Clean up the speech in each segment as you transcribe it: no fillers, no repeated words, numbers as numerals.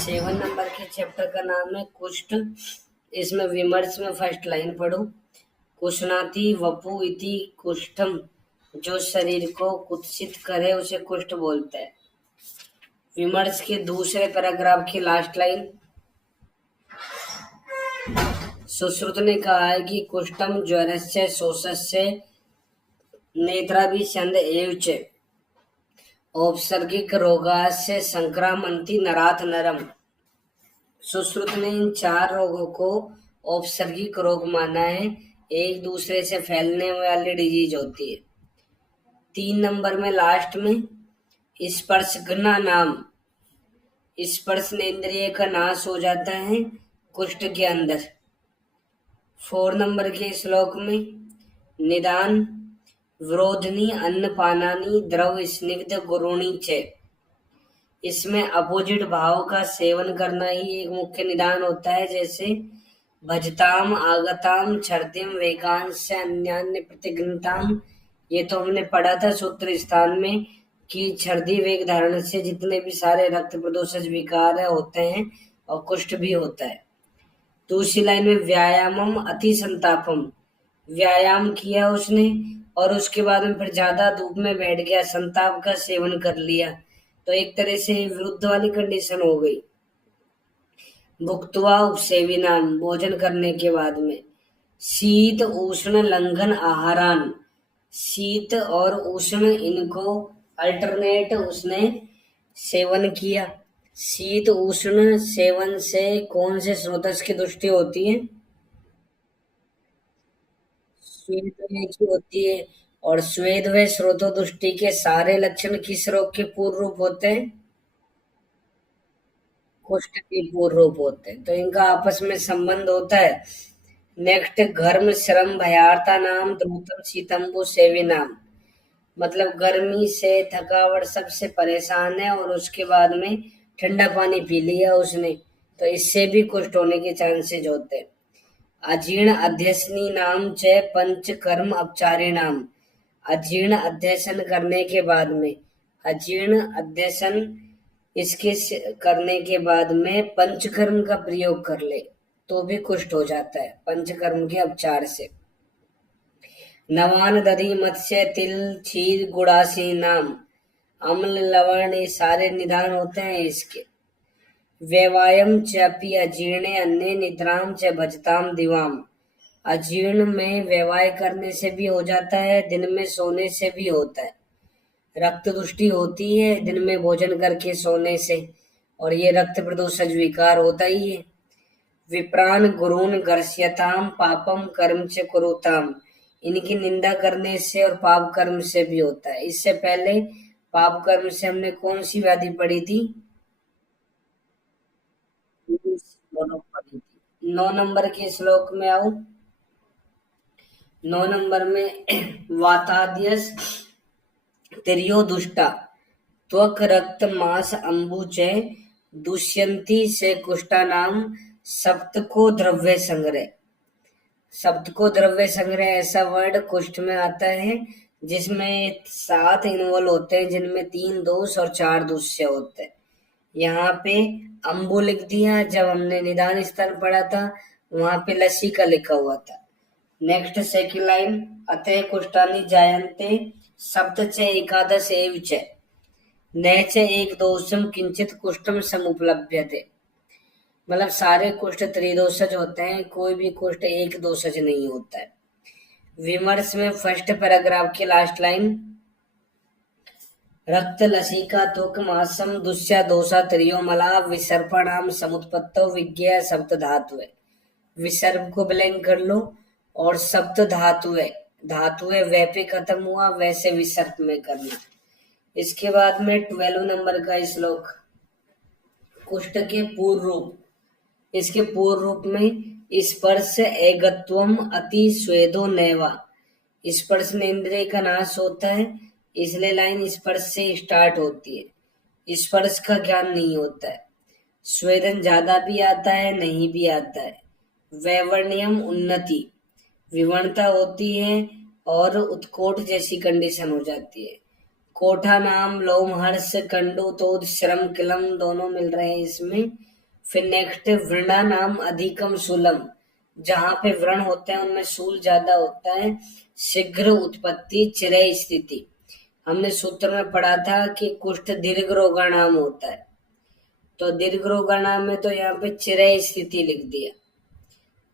7 number के chapter का नाम है कुष्ठ। इसमें विमर्श में फर्स्ट लाइन पढ़ो। कुशनाति वपु इति कुष्ठम, जो शरीर को कुत्सित करे उसे कुष्ठ बोलते हैं। विमर्श के दूसरे पैराग्राफ की लास्ट लाइन, सुश्रुत ने कहा है कि कुष्ठम ज्वरस्य शोषस्य नेत्राभिसंध एव च औपसर्गिक रोगास्य संक्रामंति नरात नरम। सुश्रुत ने इन 4 रोगों को औपसर्गिक रोग माना है, एक दूसरे से फैलने वाली डिजीज होती है। 3 नंबर में लास्ट में स्पर्शघ्ना नाम, स्पर्श इंद्रिय का नाश हो जाता है कुष्ठ के अंदर। 4 नंबर के श्लोक में निदान विरोधनी अन्नपानानि द्रव स्निग्ध गुरुणी च, इसमें अपोजिट भाव का सेवन करना ही एक मुख्य निदान होता है। जैसे भजताम आगताम छर्दिम वेकांश अन्यान्य प्रतिघ्नताम, ये तो हमने पढ़ा था सूत्र स्थान में कि छर्दी वेग धारण से जितने भी सारे रक्त प्रदोषज विकार होते हैं और कुष्ठ भी होता है। दूसरी लाइन में व्यायामम अति संतापम, व्यायाम किया उसने और उसके बाद में फिर ज्यादा धूप में बैठ गया, संताप का सेवन कर लिया, तो एक तरह से विरुद्ध वाली कंडीशन हो गई। भुक्त्वा उपसेविनान, भोजन करने के बाद में शीत उष्ण लंघन आहारान, शीत और उष्ण इनको अल्टरनेट उसने सेवन किया। शीत उष्ण सेवन से कौन से स्रोतस की दृष्टि होती है? स्वेद की होती है। और स्वेद व स्रोतो दृष्टि के सारे लक्षण किस रोग के पूर्व रूप होते हैं? कुष्ठ के पूर्व रूप होते हैं, तो इनका आपस में संबंध होता है। नेक्स्ट, घर्म श्रम भयार्ता नाम द्रुतम शीतम्बु सेवी नाम, मतलब गर्मी से थकावट सबसे परेशान है और उसके बाद में ठंडा पानी पी लिया उसने, तो इससे भी कुष्ठ होने के चांसेस होते हैं। अजीर्ण अध्यसनी नाम च पंच कर्म अपचारी नाम, अजीर्ण अध्यसन करने के बाद में, अजीर्ण अध्यसन इसके करने के बाद में पंचकर्म का प्रयोग कर ले तो भी कुष्ठ हो जाता है पंचकर्म के उपचार से। नवान दधि मत्स्य तिल क्षीर गुड़ासी नाम, अम्ल लवण ये सारे निदान होते हैं इसके। व्यवायम चपि अजीर्णे अन्य निद्राम च भजताम दिवाम, अजीर्ण में व्यवाय करने से भी हो जाता है, दिन में सोने से भी होता है। रक्त दुष्टि होती है दिन में भोजन करके सोने से, और ये रक्त प्रदोषज विकार होता ही है। विप्रान गुरुन गर्ष्यताम पापम कर्म च कुरुताम, इनकी निंदा करने से और पाप कर्म से भी होता है। इससे पहले पाप कर्म से हमने कौन सी व्याधि पढ़ी थी? 9 नंबर के श्लोक में आओ। 9 नंबर में वाताद्यस तिर्यो दुष्टा त्वक रक्त मांस अंबुचे दुष्यंती से कुष्ठा नाम सप्त को द्रव्य संग्रह। सप्त को द्रव्य संग्रह ऐसा वर्ड कुष्ठ में आता है जिसमें 7 इन्वॉल्व होते हैं, जिनमें 3 दोष और 4 दुष्य होते हैं। यहाँ पे अंबु लिख दिया, जब हमने निदान स्थान पढ़ा था वहां पे लस्सी का लिखा हुआ था। नेक्स्ट सेकंड लाइन, अतः कुष्ठानि जायन्ते सप्त च एकादश एव च न च एक दोषम किंचित कुष्ठम समुपलभ्यते, मतलब सारे कुष्ठ त्रिदोषज होते हैं, कोई भी कुष्ठ एक दोषज नहीं होता है। विमर्श में फर्स्ट पैराग्राफ की लास्ट लाइन, रक्त लसिका त्वक मासम दुष्या दोषा त्रियो मला विसर्पणाम समुत्पत्तो विज्ञा सप्त धातु, विसर्प को ब्लैंक कर लो और सप्त धातुएं, धातुएं वे पे खत्म हुआ वैसे विसर्प में करना। इसके बाद में 12 नंबर का श्लोक, कुष्ठ के पूर्व रूप। इसके पूर्व रूप में स्पर्श एगत्वम अति स्वेदो नैवा, स्पर्श इंद्रिय का नाश होता है, इसलिए लाइन स्पर्श से स्टार्ट होती है। स्पर्श का ज्ञान नहीं होता है, स्वेदन ज्यादा भी आता है नहीं भी आता है। वैवर्ण्यम उन्नति, विवरणता होती है और उत्कोट जैसी कंडीशन हो जाती है। कोठा नाम लोमहर्ष कंडु तोद श्रम किलम दोनों मिल रहे हैं इसमें। फिर नेक्स्ट वृणा नाम अधिकम शूलम, जहां पे व्रण होते हैं उनमें शूल ज्यादा होता है। शीघ्र उत्पत्ति चिरय स्थिति, हमने सूत्र में पढ़ा था कि कुष्ठ दीर्घ रोगाणाम होता है, तो दीर्घ रोगाणाम में तो यहाँ पे चिरय स्थिति लिख दिया।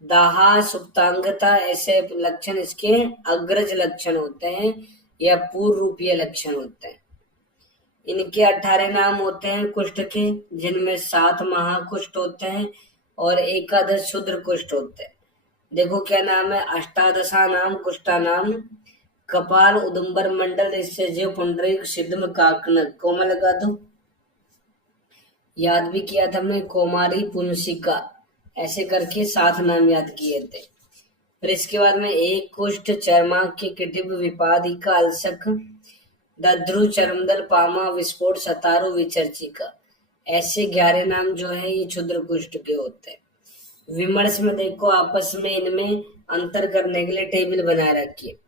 दाहा सुप्तांगता ऐसे लक्षण इसके अग्रज लक्षण होते हैं या पूर्व रूपीय लक्षण होते हैं। इनके 18 नाम होते हैं कुष्ठ के, जिनमें 7 महाकुष्ठ होते हैं और 11 क्षुद्र कुष्ठ होते हैं। देखो क्या नाम है, अष्टादशा नाम कुष्ठा नाम कपाल उदुम्बर मंडल इससे जो पुंडरीक सिद्धम काकनक, कोमा लगा दो। याद भी किया था हमने, कोमारी पुंसिका, ऐसे करके 7 नाम याद किए थे। फिर इसके बाद में एक कुष्ठ चर्माक के किटिब विपादिका अलसक दद्रु चरमदल पामा विस्फोट सतारो विचर्चिका, ऐसे 11 नाम जो है ये क्षुद्र कुष्ठ के होते हैं। विमर्श में देखो आपस में इनमें अंतर करने के लिए टेबल बना रखिए।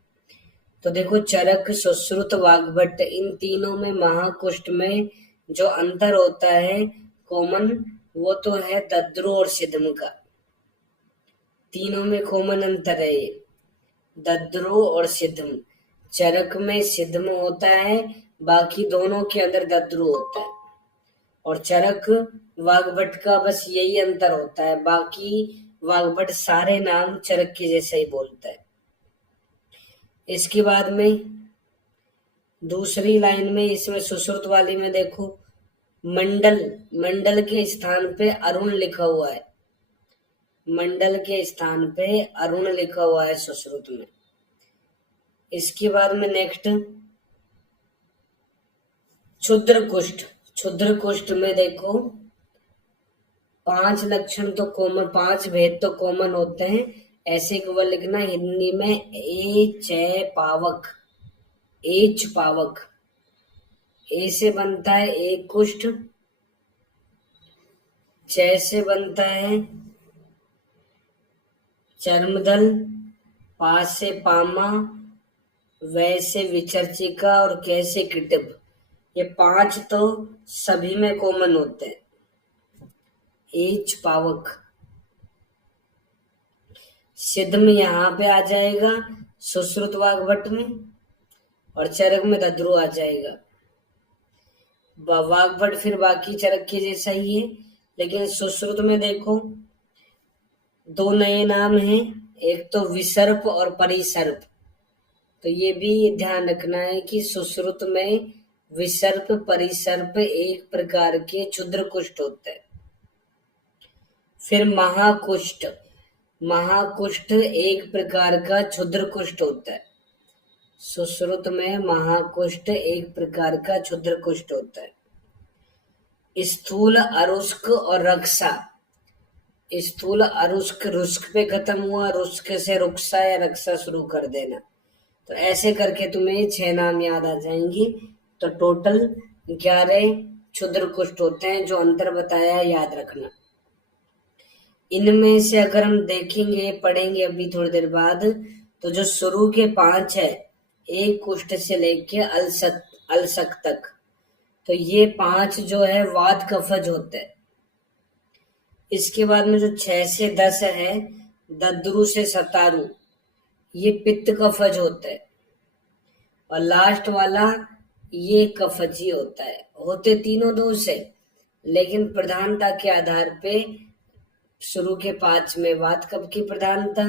तो देखो चरक सुश्रुत वाग्भट इन तीनों में महाकुष्ठ में जो अंतर होता है कॉमन, वो तो है दद्रु और सिद्धम का। तीनों में कॉमन अंतर है ये, दद्रु और सिद्धम। चरक में सिद्धम होता है, बाकी दोनों के अंदर दद्रु होता है। और चरक वाग्भट का बस यही अंतर होता है, बाकी वाग्भट सारे नाम चरक के जैसे ही बोलता है। इसके बाद में दूसरी लाइन में इसमें सुश्रुत वाली में देखो मंडल, मंडल के स्थान पे अरुण लिखा हुआ है, मंडल के स्थान पे अरुण लिखा हुआ है सुश्रुत में। इसके बाद में नेक्स्ट क्षुद्र कुष्ठ, क्षुद्र कुष्ठ में देखो 5 लक्षण तो कॉमन, 5 भेद तो कॉमन होते हैं। ऐसे केवल लिखना हिंदी में एच पावक, एच पावक। ए से बनता है एक कुष्ठ, च से बनता है चर्मदल, पा से पामा, वै से विचर्चिका और कै से किटिब। ये 5 तो सभी में कॉमन होते हैं। एच पावक, सिद्धम यहाँ पे आ जाएगा सुश्रुत वाग्भट में, और चरक में दद्रु आ जाएगा। वाग्भट फिर बाकी चरक के जैसा ही है, लेकिन सुश्रुत में देखो 2 नए नाम हैं, एक तो विसर्प और परिसर्प। तो ये भी ध्यान रखना है कि सुश्रुत में विसर्प परिसर्प एक प्रकार के क्षुद्र कुष्ठ होते हैं। फिर महाकुष्ठ, महाकुष्ठ एक प्रकार का क्षुद्र कुष्ठ होता है। सुश्रुत में महाकुष्ठ एक प्रकार का क्षुद्र कुष्ठ होता है। स्थूल अरुष्क और रक्षा, स्थूल अरुष्क रुष्क पे खत्म हुआ, रुष्क से रुक्षा या रक्षा शुरू कर देना। तो ऐसे करके तुम्हें 6 नाम याद आ जाएंगे। तो टोटल 11 क्षुद्र कुष्ठ होते हैं, जो अंतर बताया याद रखना। इनमें से अगर हम देखेंगे पढ़ेंगे अभी थोड़ी देर बाद, तो जो शुरू के 5 है एक कुष्ठ से लेके अलसक तक, तो ये 5 जो है वात कफज होते हैं। इसके बाद में जो 6 से 10 है दद्रु से सतारू, ये पित्त कफज होता है। और लास्ट वाला ये कफजी होता है। होते तीनों दोष है, लेकिन प्रधानता के आधार पे शुरू के 5 में वात कफ की प्रधानता,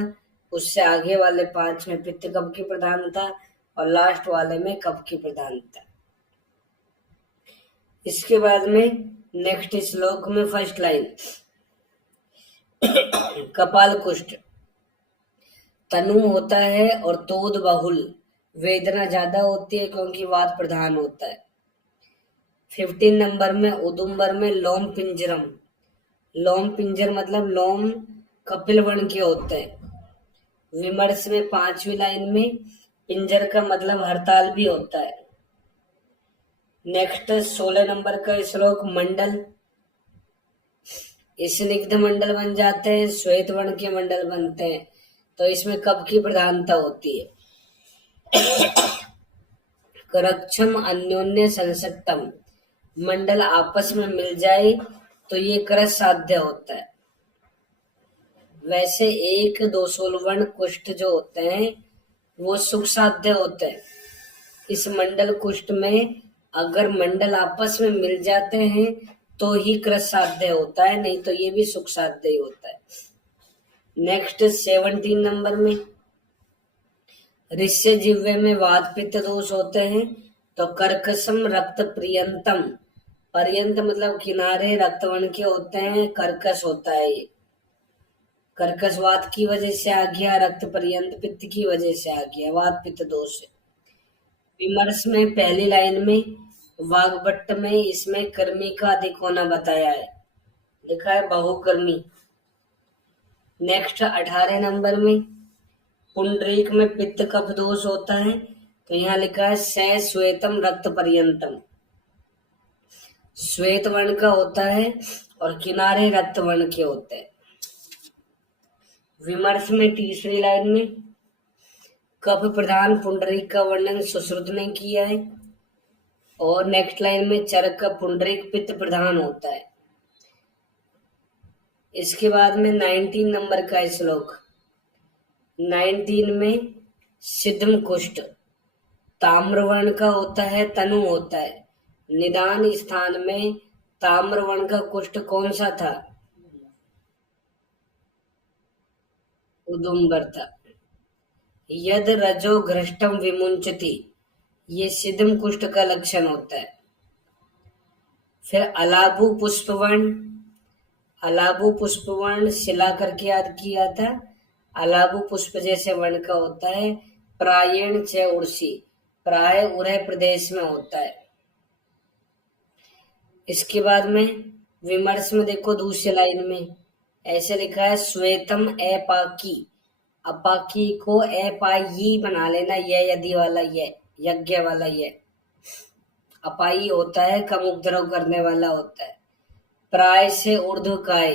उससे आगे वाले 5 में पित्त कफ की प्रधानता, और लास्ट वाले में कफ की प्रधानता। इसके बाद में नेक्स्ट श्लोक में फर्स्ट लाइन कपाल कुष्ठ, तनु होता है और तोद बहुल, वेदना ज्यादा होती है क्योंकि वात प्रधान होता है। 15 नंबर में उदुम्बर में लोम पिंजरम, लोम पिंजर मतलब लोम कपिल वर्ण के होते हैं। विमर्श में 5वीं लाइन में पिंजर का मतलब हड़ताल भी होता है। नेक्स्ट 16 नंबर का श्लोक मंडल, स्निग्ध मंडल बन जाते हैं, श्वेत वर्ण के मंडल बनते हैं, तो इसमें कफ की प्रधानता होती है। करक्षम अन्योन्य संसक्तम, मंडल आपस में मिल जाए तो ये क्रस साध्य होता है। वैसे एक दो सोलवर्ण कुष्ठ जो होते हैं वो सुख साध्य होते हैं। इस मंडल कुष्ठ में अगर मंडल आपस में मिल जाते हैं तो ही क्रस साध्य होता है, नहीं तो ये भी सुख साध्य ही होता है। नेक्स्ट 17 नंबर में ऋष्य जिह्वे में वात पित्त दोष होते हैं तो कर्कशम रक्त प्रियंतम, पर्यंत मतलब किनारे रक्तवर्ण के होते हैं, कर्कश होता है ये। कर्कश वात की वजह से आ गया, रक्त पर्यंत पित्त की वजह से आ गया, वात पित्त दोष। विमर्श में पहली लाइन में वाग्भट्ट में इसमें कर्मी का अधिक होना बताया है, लिखा है बहुकर्मी। नेक्स्ट 18 नंबर में पुंडरीक में पित्त कफ दोष होता है तो यहाँ लिखा है स श्वेतम रक्त पर्यंतम, श्वेत वर्ण का होता है और किनारे रक्त वर्ण के होते हैं। विमर्श में तीसरी लाइन में कफ प्रधान पुंडरीक का वर्णन सुश्रुत ने किया है और नेक्स्ट लाइन में चरक का पुंडरीक पित्त प्रधान होता है। इसके बाद में 19 नंबर का श्लोक, 19 में सिद्धम कुष्ठ ताम्रवर्ण का होता है, तनु होता है। निदान स्थान में ताम्रवर्ण का कुष्ठ कौन सा था? उदुम्बरता। यद रजो घृष्टम विमुंचति, ये सिद्धम कुष्ठ का लक्षण होता है। फिर अलाबु पुष्पवर्ण, अलाबु पुष्पवर्ण शिला करके याद किया था, अलाबु पुष्प जैसे वर्ण का होता है। प्रायण च उर्सी, प्राय उरह प्रदेश में होता है। इसके बाद में विमर्श में देखो दूसरी लाइन में ऐसे लिखा है श्वेतम अपाकी, अपाकी को अपाई बना लेना, ये यदि वाला ये, यज्ञ वाला ये। अपाई होता है कम उपद्रव करने वाला होता है। प्राय से ऊर्ध्वकाय,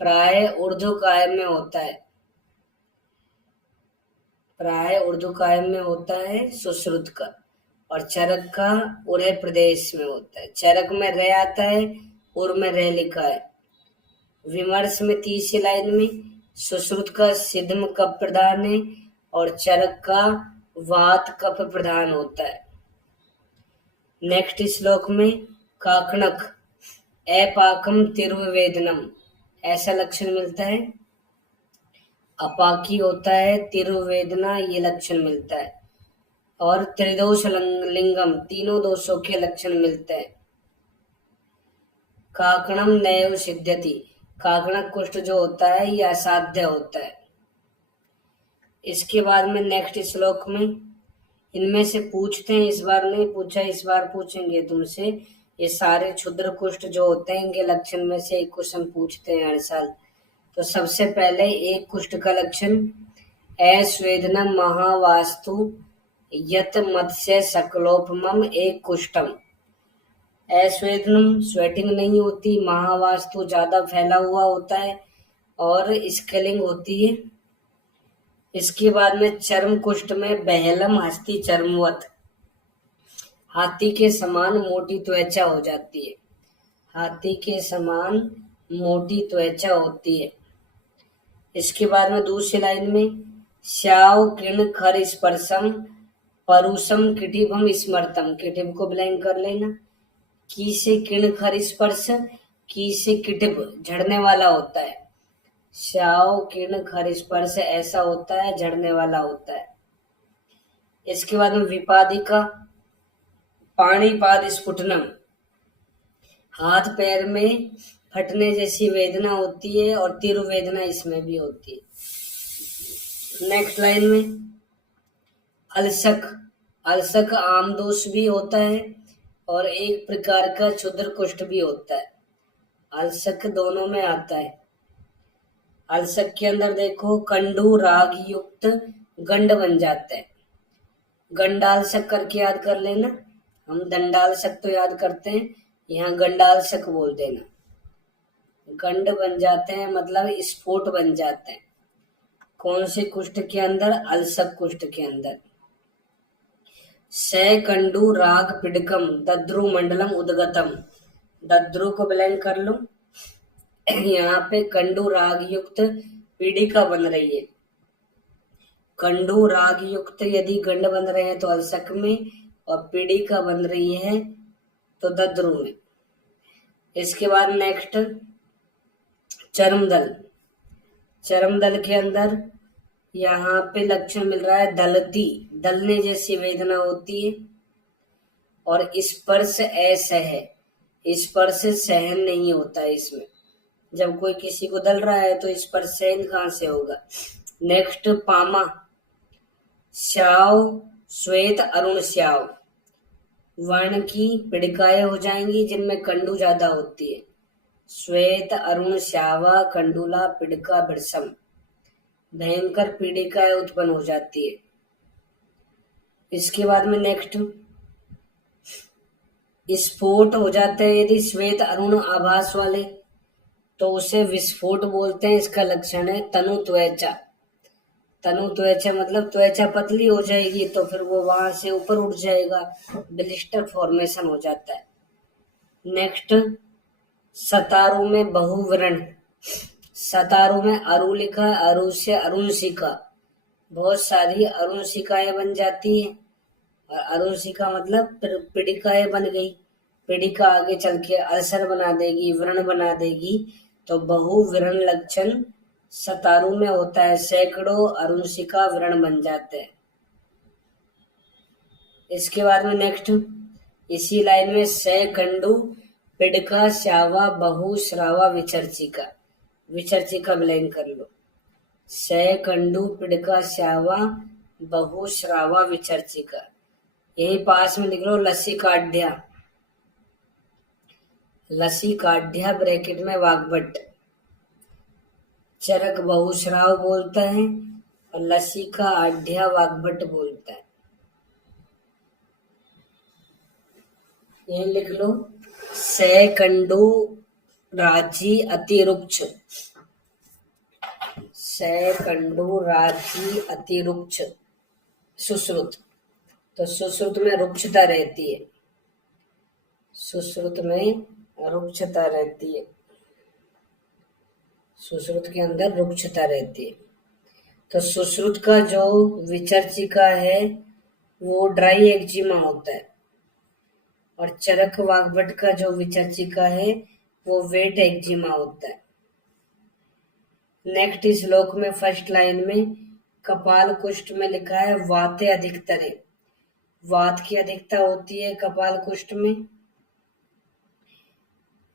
प्राय ऊर्ध्वकाय में होता है, प्राय ऊर्ध्वकाय में होता है सुश्रुत का, और चरक का उरह प्रदेश में होता है। चरक में रह आता है, उर में रह लिखा है। विमर्श में तीसरी लाइन में सुश्रुत का सिद्धम कफ प्रधान है और चरक का वात कफ प्रधान होता है। नेक्स्ट श्लोक में काकणक अपाकम तिरुवेदनम, ऐसा लक्षण मिलता है। अपाकी होता है, तिरुवेदना ये लक्षण मिलता है। और त्रिदोष लिंगम, तीनों दोषों के लक्षण मिलते हैं। काकणम नैव सिद्ध्यति, काकणक कुष्ठ जो होता है ये असाध्य होता है। इसके बाद में नेक्स्ट श्लोक में इनमें से पूछते हैं, इस बार नहीं पूछा, इस बार पूछेंगे तुमसे। ये सारे क्षुद्र कुष्ठ जो होते हैं इनके लक्षण में से एक क्वेश्चन पूछते हैं हर साल। तो सबसे पहले एक कुष्ठ का लक्षण अस्वेदनम महावास्तु यत मत्स्य सकलोपमम एक कुष्ठम। अस्वेदनम स्वेटिंग नहीं होती, महावास्तु ज्यादा फैला हुआ होता है और स्केलिंग होती है। इसके बाद में चर्म कुष्ठ में बहलम हस्ती चर्मवत, हाथी के समान मोटी त्वचा हो जाती है, हाथी के समान मोटी त्वचा होती है। इसके बाद में दूसरी लाइन में श्याव किण खर स्पर्शम परुषम किटिभम स्मरतम, किटिभ को ब्लैंक कर लेना। की से किण खर स्पर्श, की से किटिभ झड़ने वाला होता है। श्याव किण खर स्पर्श ऐसा होता है, झड़ने वाला होता है। इसके बाद में विपादिका पाणिपाद स्फुटनम, हाथ पैर में फटने जैसी वेदना होती है और तिरुवेदना इसमें भी होती है। नेक्स्ट लाइन में अलसक, अलसक आमदोष भी होता है और एक प्रकार का क्षुद्र कुष्ठ भी होता है। अलसक दोनों में आता है। अलसक के अंदर देखो कंडू राग युक्त गंड बन जाता है। गंडालसक करके याद कर लेना, हम दंडालसक तो याद करते हैं, यहाँ गंडालसक बोल देना। गंड बन जाते हैं मतलब स्फोट बन जाते हैं। कौन से कुष्ठ के अंदर? अलसक कुष्ठ के अंदर। स कंडू राग पिडकम दद्रु मंडलम उदगतम। दद्रु को ब्लैंक कर लो। यहाँ पे कंडू राग युक्त पीड़िका बन रही है। कंडू राग युक्त यदि गंड बन रहे हैं तो अलसक में, और पीड़िका बन रही है तो दद्रु में। इसके बाद नेक्स्ट चरमदल। चरमदल के अंदर यहाँ पे लक्षण मिल रहा है दलती, दलने जैसी वेदना होती है, और स्पर्श असह, स्पर्श सहन नहीं होता है इसमें। जब कोई किसी को दल रहा है तो स्पर्श सहन कहाँ से होगा। नेक्स्ट पामा, श्याव श्वेत अरुण श्याव, वर्ण की पीड़िकाएं हो जाएंगी जिनमें कंडू ज्यादा होती है। श्वेत अरुण श्यावा कंडूला पीड़िका बिरसम, भयंकर पीड़िकाएं उत्पन्न हो जाती है। इसके बाद में नेक्स्ट स्फोट हो जाते हैं यदि श्वेत अरुण आभास वाले, तो उसे विस्फोट बोलते हैं। इसका लक्षण है तनु त्वचा। तनु त्वचा मतलब त्वचा पतली हो जाएगी तो फिर वो वहां से ऊपर उठ जाएगा, ब्लिस्टर फॉर्मेशन हो जाता है। नेक्स्ट सतारू में बहुवर्ण। सतारू में अरु लिखा है, अरु से अरुणशिका, बहुत सारी अरुणशिकाएं बन जाती है, और अरुणशिका मतलब पीड़िकाएं बन गई। पीड़िका आगे चल के अल्सर बना देगी, व्रण बना देगी, तो बहुव्रण लक्षण सतारू में होता है। सैकड़ों अरुणशिका व्रण बन जाते हैं। इसके बाद में नेक्स्ट इसी लाइन में सैकंडू पिडका श्यावा बहु श्रावा विचर्चिका, विचर्चिका ब्लैंक कर लो। सैकंडू पिडका श्यावा बहु श्रावा विचर्चिका, यही पास में लिख लो लसी काढ़्या, लसी काढ़्या ब्रैकेट में वाग्भट। चरक बहुश्राव बोलता है और लसी का आढ़्या वाग्भट बोलता है। ये लिख लो सैकंडू राजी अतिरुक्ष, सैकंडू राजी अतिरुक्ष सुश्रुत, तो सुश्रुत में रुक्षता रहती है, सुश्रुत में रुक्षता रहती है, सुश्रुत के अंदर रुक्षता रहती है। तो सुश्रुत का जो विचर्चिका है वो ड्राई एक्जिमा होता है, और चरक वाग्भट का जो विचर्चिका है वो वेट एक्जिमा होता है। नेक्स्ट श्लोक में फर्स्ट लाइन में कपाल कुष्ठ में लिखा है वाते अधिकतरे, वात की अधिकता होती है कपाल कुष्ठ में।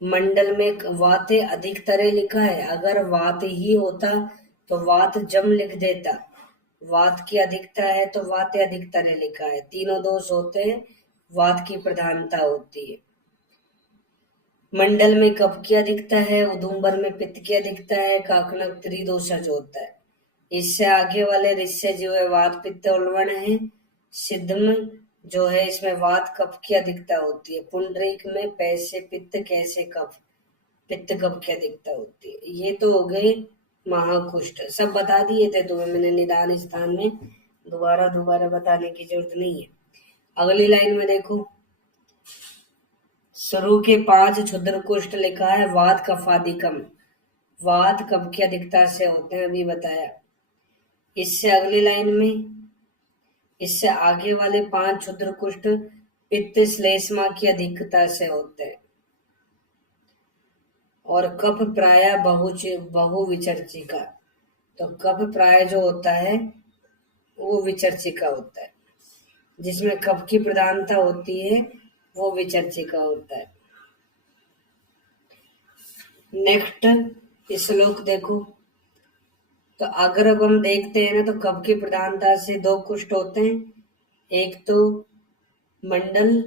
मंडल में वाते अधिकतरे लिखा है, अगर वात ही होता तो वात जम लिख देता, वात की अधिकता है तो वाते अधिकतरे लिखा है। तीनों दोष होते हैं, वात की प्रधानता होती है। मंडल में कफ की अधिकता है, उदुम्बर में पित्त की अधिकता है, काकनक त्रिदोषज होता है। इससे आगे वाले ऋष्य जो है वात पित्त उल्वण है। सिद्धम जो है इसमें वात कफ की अधिकता होती है। पुंडरीक में पैसे पित्त कैसे कफ, पित्त कफ की अधिकता होती है। ये तो हो गए महाकुष्ठ, सब बता दिए थे तुम्हें मैंने निदान स्थान में, दोबारा बताने की जरूरत नहीं है। अगली लाइन में देखो शुरू के 5 क्षुद्र कुष्ठ लिखा है वात कफाधिकम, वात कफ की अधिकता से होते हैं, अभी बताया। इससे अगली लाइन में इससे आगे वाले 5 क्षुद्र कुष्ठ पित्त श्लेष्मा की अधिकता से होते हैं, और कफ प्राय बहु विचर्चिका, तो कफ प्राय जो होता है वो विचर्चिका होता है, जिसमें कफ की प्रधानता होती है वो विचर्चिका होता है। नेक्स्ट श्लोक देखो, तो अगर अब हम देखते हैं ना तो कफ की प्रधानता से 2 कुष्ठ होते हैं, एक तो मंडल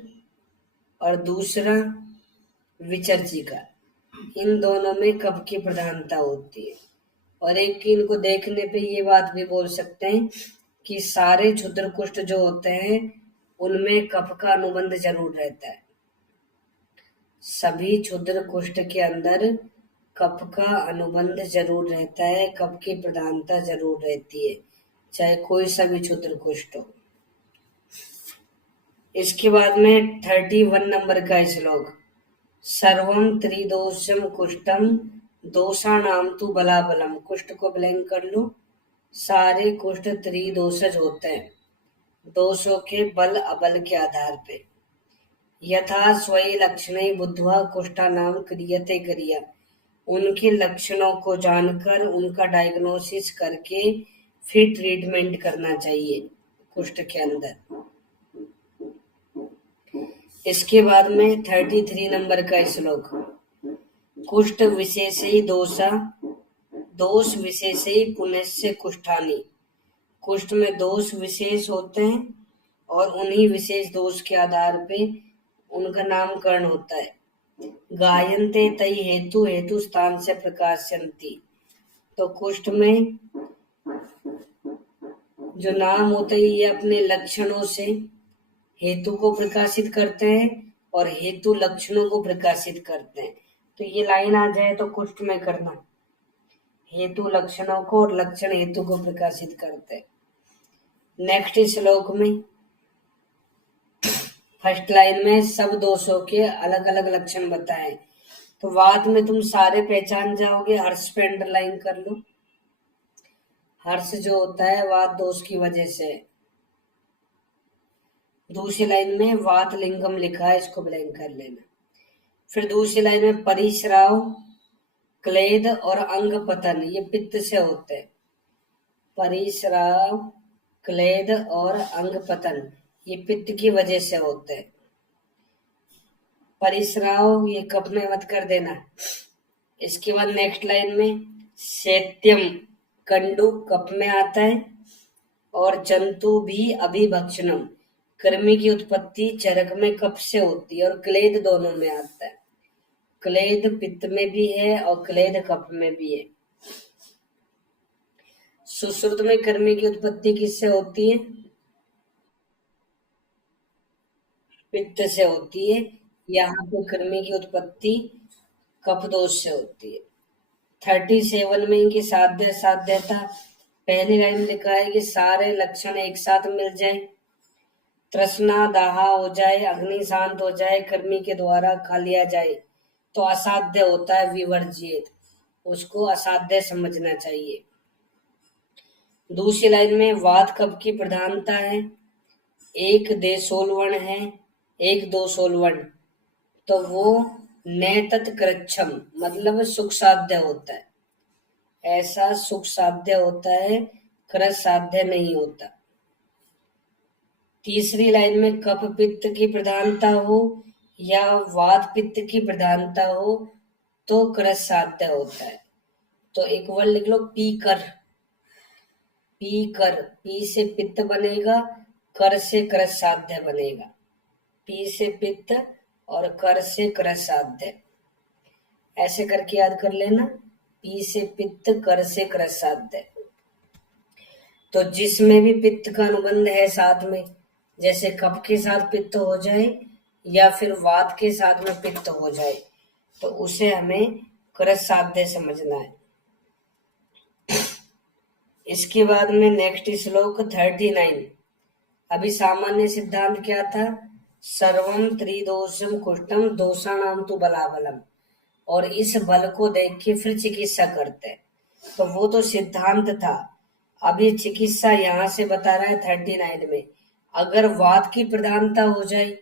और दूसरा विचर्चिका, इन दोनों में कफ की प्रधानता होती है। और एक इनको देखने पे ये बात भी बोल सकते हैं कि सारे क्षुद्र कुष्ठ जो होते हैं उनमें कफ का अनुबंध जरूर रहता है। सभी क्षुद्र कुष्ठ के अंदर कफ का अनुबंध जरूर रहता है, कफ की प्रधानता जरूर रहती है, चाहे कोई सा भी क्षुद्र कुष्ठ हो। इसके बाद में 31 नंबर का श्लोक, सर्वम त्रिदोषम कुष्ठम दोषाणाम तु बलाबलम। कुष्ठ को ब्लैंक कर लो। सारे कुष्ठ त्रिदोषज होते हैं, दोषों के बल अबल के आधार पे। यथा स्वयं लक्षण बुद्ध्वा कुष्ठा नाम क्रियते क्रिया। उनके लक्षणों को जानकर उनका डायग्नोसिस करके फिर ट्रीटमेंट करना चाहिए कुष्ठ के अंदर। इसके बाद में 33 नंबर का श्लोक, कुष्ठ विशेषई दोषा दोष विशेषई पुनस्य कुष्ठानी। कुष्ठ में दोष विशेष होते हैं और उन्हीं विशेष दोष के आधार पे उनका नामकरण होता है। गायन्ते तई हेतु हेतु स्थान से प्रकाशयन्ति। तो कुष्ठ में जो नाम होते हैं ये अपने लक्षणों से हेतु को प्रकाशित करते हैं और हेतु लक्षणों को प्रकाशित करते हैं। तो ये लाइन आ जाए तो कुष्ठ में करना, हेतु लक्षणों को और लक्षण हेतु को प्रकाशित करते हैं। नेक्स्ट श्लोक में फर्स्ट लाइन में सब दोषों के अलग अलग लक्षण बताए। तो वात में तुम सारे पहचान जाओगे, हर्ष पे अंडरलाइन कर लो। हर्ष जो होता है वात दोष की वजह से। दूसरी लाइन में वात लिंगम लिखा है, इसको ब्लैंक कर लेना। फिर दूसरी लाइन में परिश्राव, क्लेद और अंग पतन, ये पित्त से होते हैं। परिश्राव, क्लेद और अंग पतन ये पित्त की वजह से होते हैं। परिश्राव ये कप में मत कर देना। इसके बाद नेक्स्ट लाइन में शैत्यम, कंडू कप में आता है और जंतु भी अभिभक्षणम, कृमि की उत्पत्ति चरक में कफ से होती है और क्लेद दोनों में आता है। क्लेद पित्त में भी है और क्लेद कफ में भी है। सुश्रुत में कृमि की उत्पत्ति किससे होती है? पित्त से होती है। यहाँ पे कृमि की उत्पत्ति कफ दोष से होती है। 37 में इनकी साध्य साध्यता, पहली लाइन लिखा है कि सारे लक्षण एक साथ मिल जाए, तृष्णा दाहा हो जाए, अग्नि शांत हो जाए, कृमि के द्वारा खा लिया जाए, तो असाध्य होता है, विवर्जित, उसको असाध्य समझना चाहिए। दूसरी लाइन में वात कफ की प्रधानता है, एक देशोलवण है, एक दो सोलवण, तो वो नैतत कृच्छम मतलब सुख साध्य होता है। ऐसा सुख साध्य होता है, कृत साध्य नहीं होता। तीसरी लाइन में कफ पित्त की प्रधानता हो या वात पित्त की प्रधानता हो तो कृत साध्य होता है। तो एक वर्ड लिख लो, पी कर। पी कर, पी से पित्त बनेगा, कर से कृत साध्य बनेगा। पी से पित्त और कर से कृत साध्य, ऐसे करके याद कर लेना। पी से पित्त, कर से कृत साध्य। तो जिसमें भी पित्त का अनुबंध है साथ में, जैसे कफ के साथ पित्त हो जाए या फिर वात के साथ में पित्त हो जाए, तो उसे हमें कृत साध्य समझना है। इसके बाद में नेक्स्ट श्लोक 39। अभी सामान्य सिद्धांत क्या था? सर्वम त्रिदोषम कुष्ठम दोषाणाम तु बलाबलम, और इस बल को देख के फिर चिकित्सा करते हैं। तो वो तो सिद्धांत था। अभी चिकित्सा यहाँ से बता रहा है 39 में। अगर वात की प्रधानता हो जाए,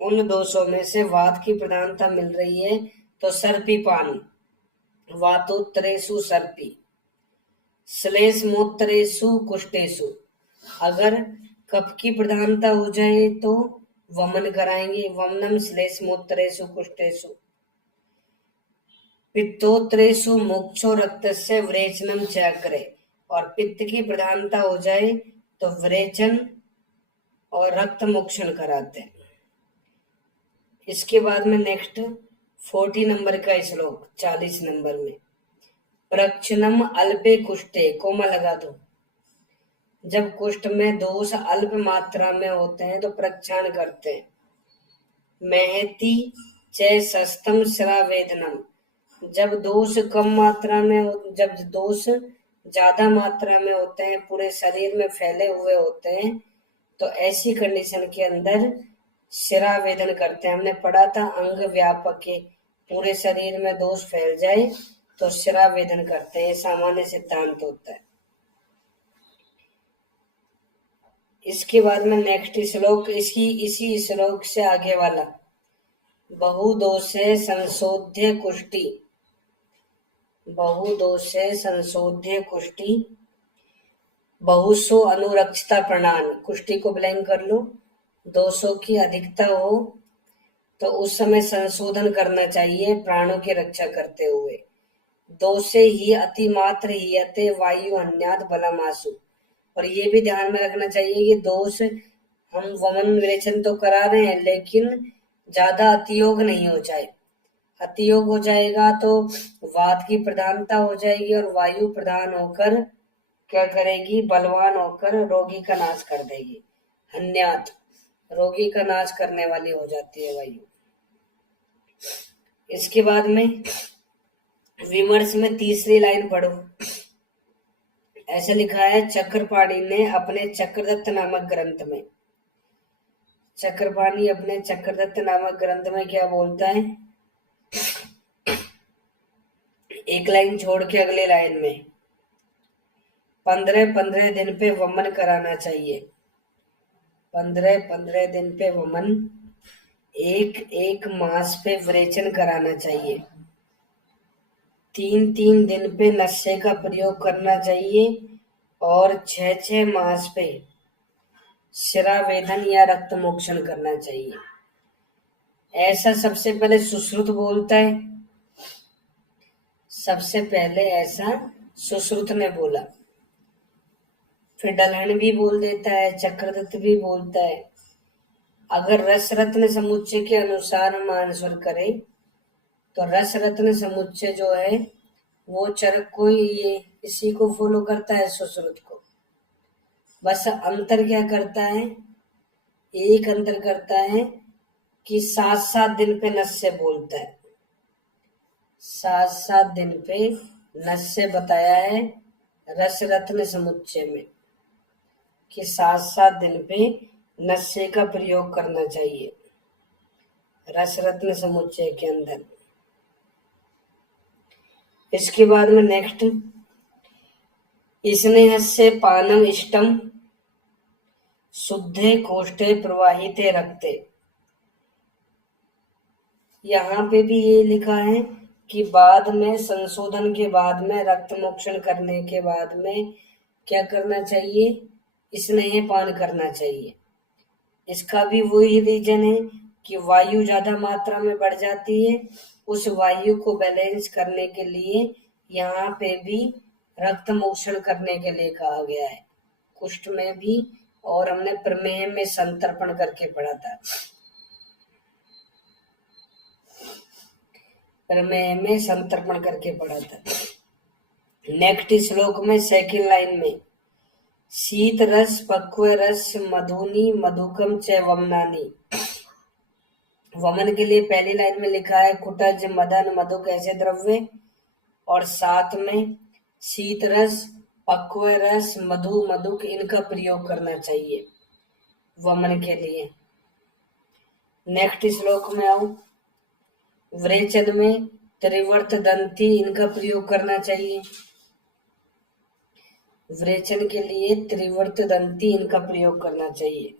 उन दोषों में से वात की प्रधानता मिल रही है, तो सर्पी पान, वातोत्तरेषु सर्पी, श्लेष्मोत्तरेषु कुष्ठेषु। अगर कफ की प्रधानता हो जाए तो वमन कराएंगे, वमनम श्लेष्मोत्तरेषु कुष्ठेषु। पित्तोत्तरेषु मोक्षो रक्तस्य विरेचनम च करे, और पित्त की प्रधानता हो जाए तो विरेचन और रक्त मोक्षण कराते हैं। इसके बाद में नेक्स्ट 40 नंबर का श्लोक, 40 नंबर में, प्रक्षणम अल्पे कुष्ठे, कोमा लगा दो। जब कुष्ठ में दोष अल्प मात्रा में होते हैं तो प्रक्षालन करते हैं। महति च सस्तम श्रावेदनम, जब दोष कम मात्रा में जब दोष ज्यादा मात्रा में होते हैं, पूरे शरीर में फैले हुए होते हैं, तो ऐसी कंडीशन के अंदर शिरा वेदन करते हैं। हमने पढ़ा था अंग व्यापक के पूरे शरीर में दोष फैल जाए तो शिरा वेदन करते हैं, सामान्य सिद्धांत होता है। इसके बाद में नेक्स्ट श्लोक, इसी श्लोक से आगे वाला, बहुदोषे संशोध्य कुष्टि, बहुदोषे संशोध्य कुष्टि, बहुसो अनुरक्षिता प्रणान। कुष्टि को ब्लैंक कर लो। दोषों की अधिकता हो तो उस समय संशोधन करना चाहिए प्राणों की रक्षा करते हुए। दोषे ही अतिमात्र हीयते वायु अन्याद बलमासु। और ये भी ध्यान में रखना चाहिए कि दोष, हम वमन विरेचन तो करा रहे हैं लेकिन ज्यादा अतियोग नहीं हो जाए। अतियोग हो जाएगा तो वात की प्रधानता हो जाएगी और वायु प्रधान होकर क्या करेगी, बलवान होकर रोगी का नाश कर देगी। अन्यात, रोगी का नाश करने वाली हो जाती है वायु। इसके बाद में विमर्श में तीसरी लाइन पढ़ो। ऐसा लिखा है, चक्रपाणी ने अपने चक्रदत्त नामक ग्रंथ में, चक्रपाणी अपने चक्रदत्त नामक ग्रंथ में क्या बोलता है, एक लाइन छोड़ के अगले लाइन में 15-15 दिन पे वमन कराना चाहिए। 15-15 दिन पे वमन, एक मास पे विरेचन कराना चाहिए। 3-3 दिन पे नशे का प्रयोग करना चाहिए और 6-6 मास पे शिरा वेदन या रक्त मोक्षण करना चाहिए। ऐसा सबसे पहले सुश्रुत बोलता है, सबसे पहले ऐसा सुश्रुत ने बोला, फिर दलहन भी बोल देता है, चक्रदत्त भी बोलता है। अगर रस रत्न समुच्चय के अनुसार हम आंसर करें तो रस रत्न समुच्चय जो है वो चरक को ये इसी को फॉलो करता है, सुश्रुत को। बस अंतर क्या करता है, एक अंतर करता है कि 7-7 दिन पे नस से बोलता है। 7-7 दिन पे नस से बताया है रस रत्न समुच्चय में कि 7-7 दिन पे नशे का प्रयोग करना चाहिए रस रत्न समुच्चय के अंदर। इसके बाद में नेक्स्ट, स्नेह से पानम इष्टम शुद्धे कोष्ठे प्रवाहिते रक्ते। यहाँ पे भी ये लिखा है कि बाद में संशोधन के बाद में रक्त मोक्षण करने के बाद में क्या करना चाहिए, स्नेह पान करना चाहिए। इसका भी वही रीजन है कि वायु ज्यादा मात्रा में बढ़ जाती है, उस वायु को बैलेंस करने के लिए यहाँ पे भी रक्त मोक्षण करने के लिए कहा गया है। कुष्ठ में भी, और हमने प्रमेह में संतर्पण करके पढ़ा था, प्रमेह में संतर्पण करके पढ़ा था। नेक्स्ट श्लोक में सेकंड लाइन में, शीत रस पक्व रस मधुनी मधुकम च वमनानी। वमन के लिए पहली लाइन में लिखा है कुटज मदन मधुक ऐसे द्रव्य, और साथ में शीत रस पक्व रस मधु मधुक इनका प्रयोग करना चाहिए वमन के लिए। नेक्स्ट श्लोक में आओ, विरेचन में त्रिवर्त दंती इनका प्रयोग करना चाहिए। विरेचन के लिए त्रिवर्त दंती इनका प्रयोग करना चाहिए।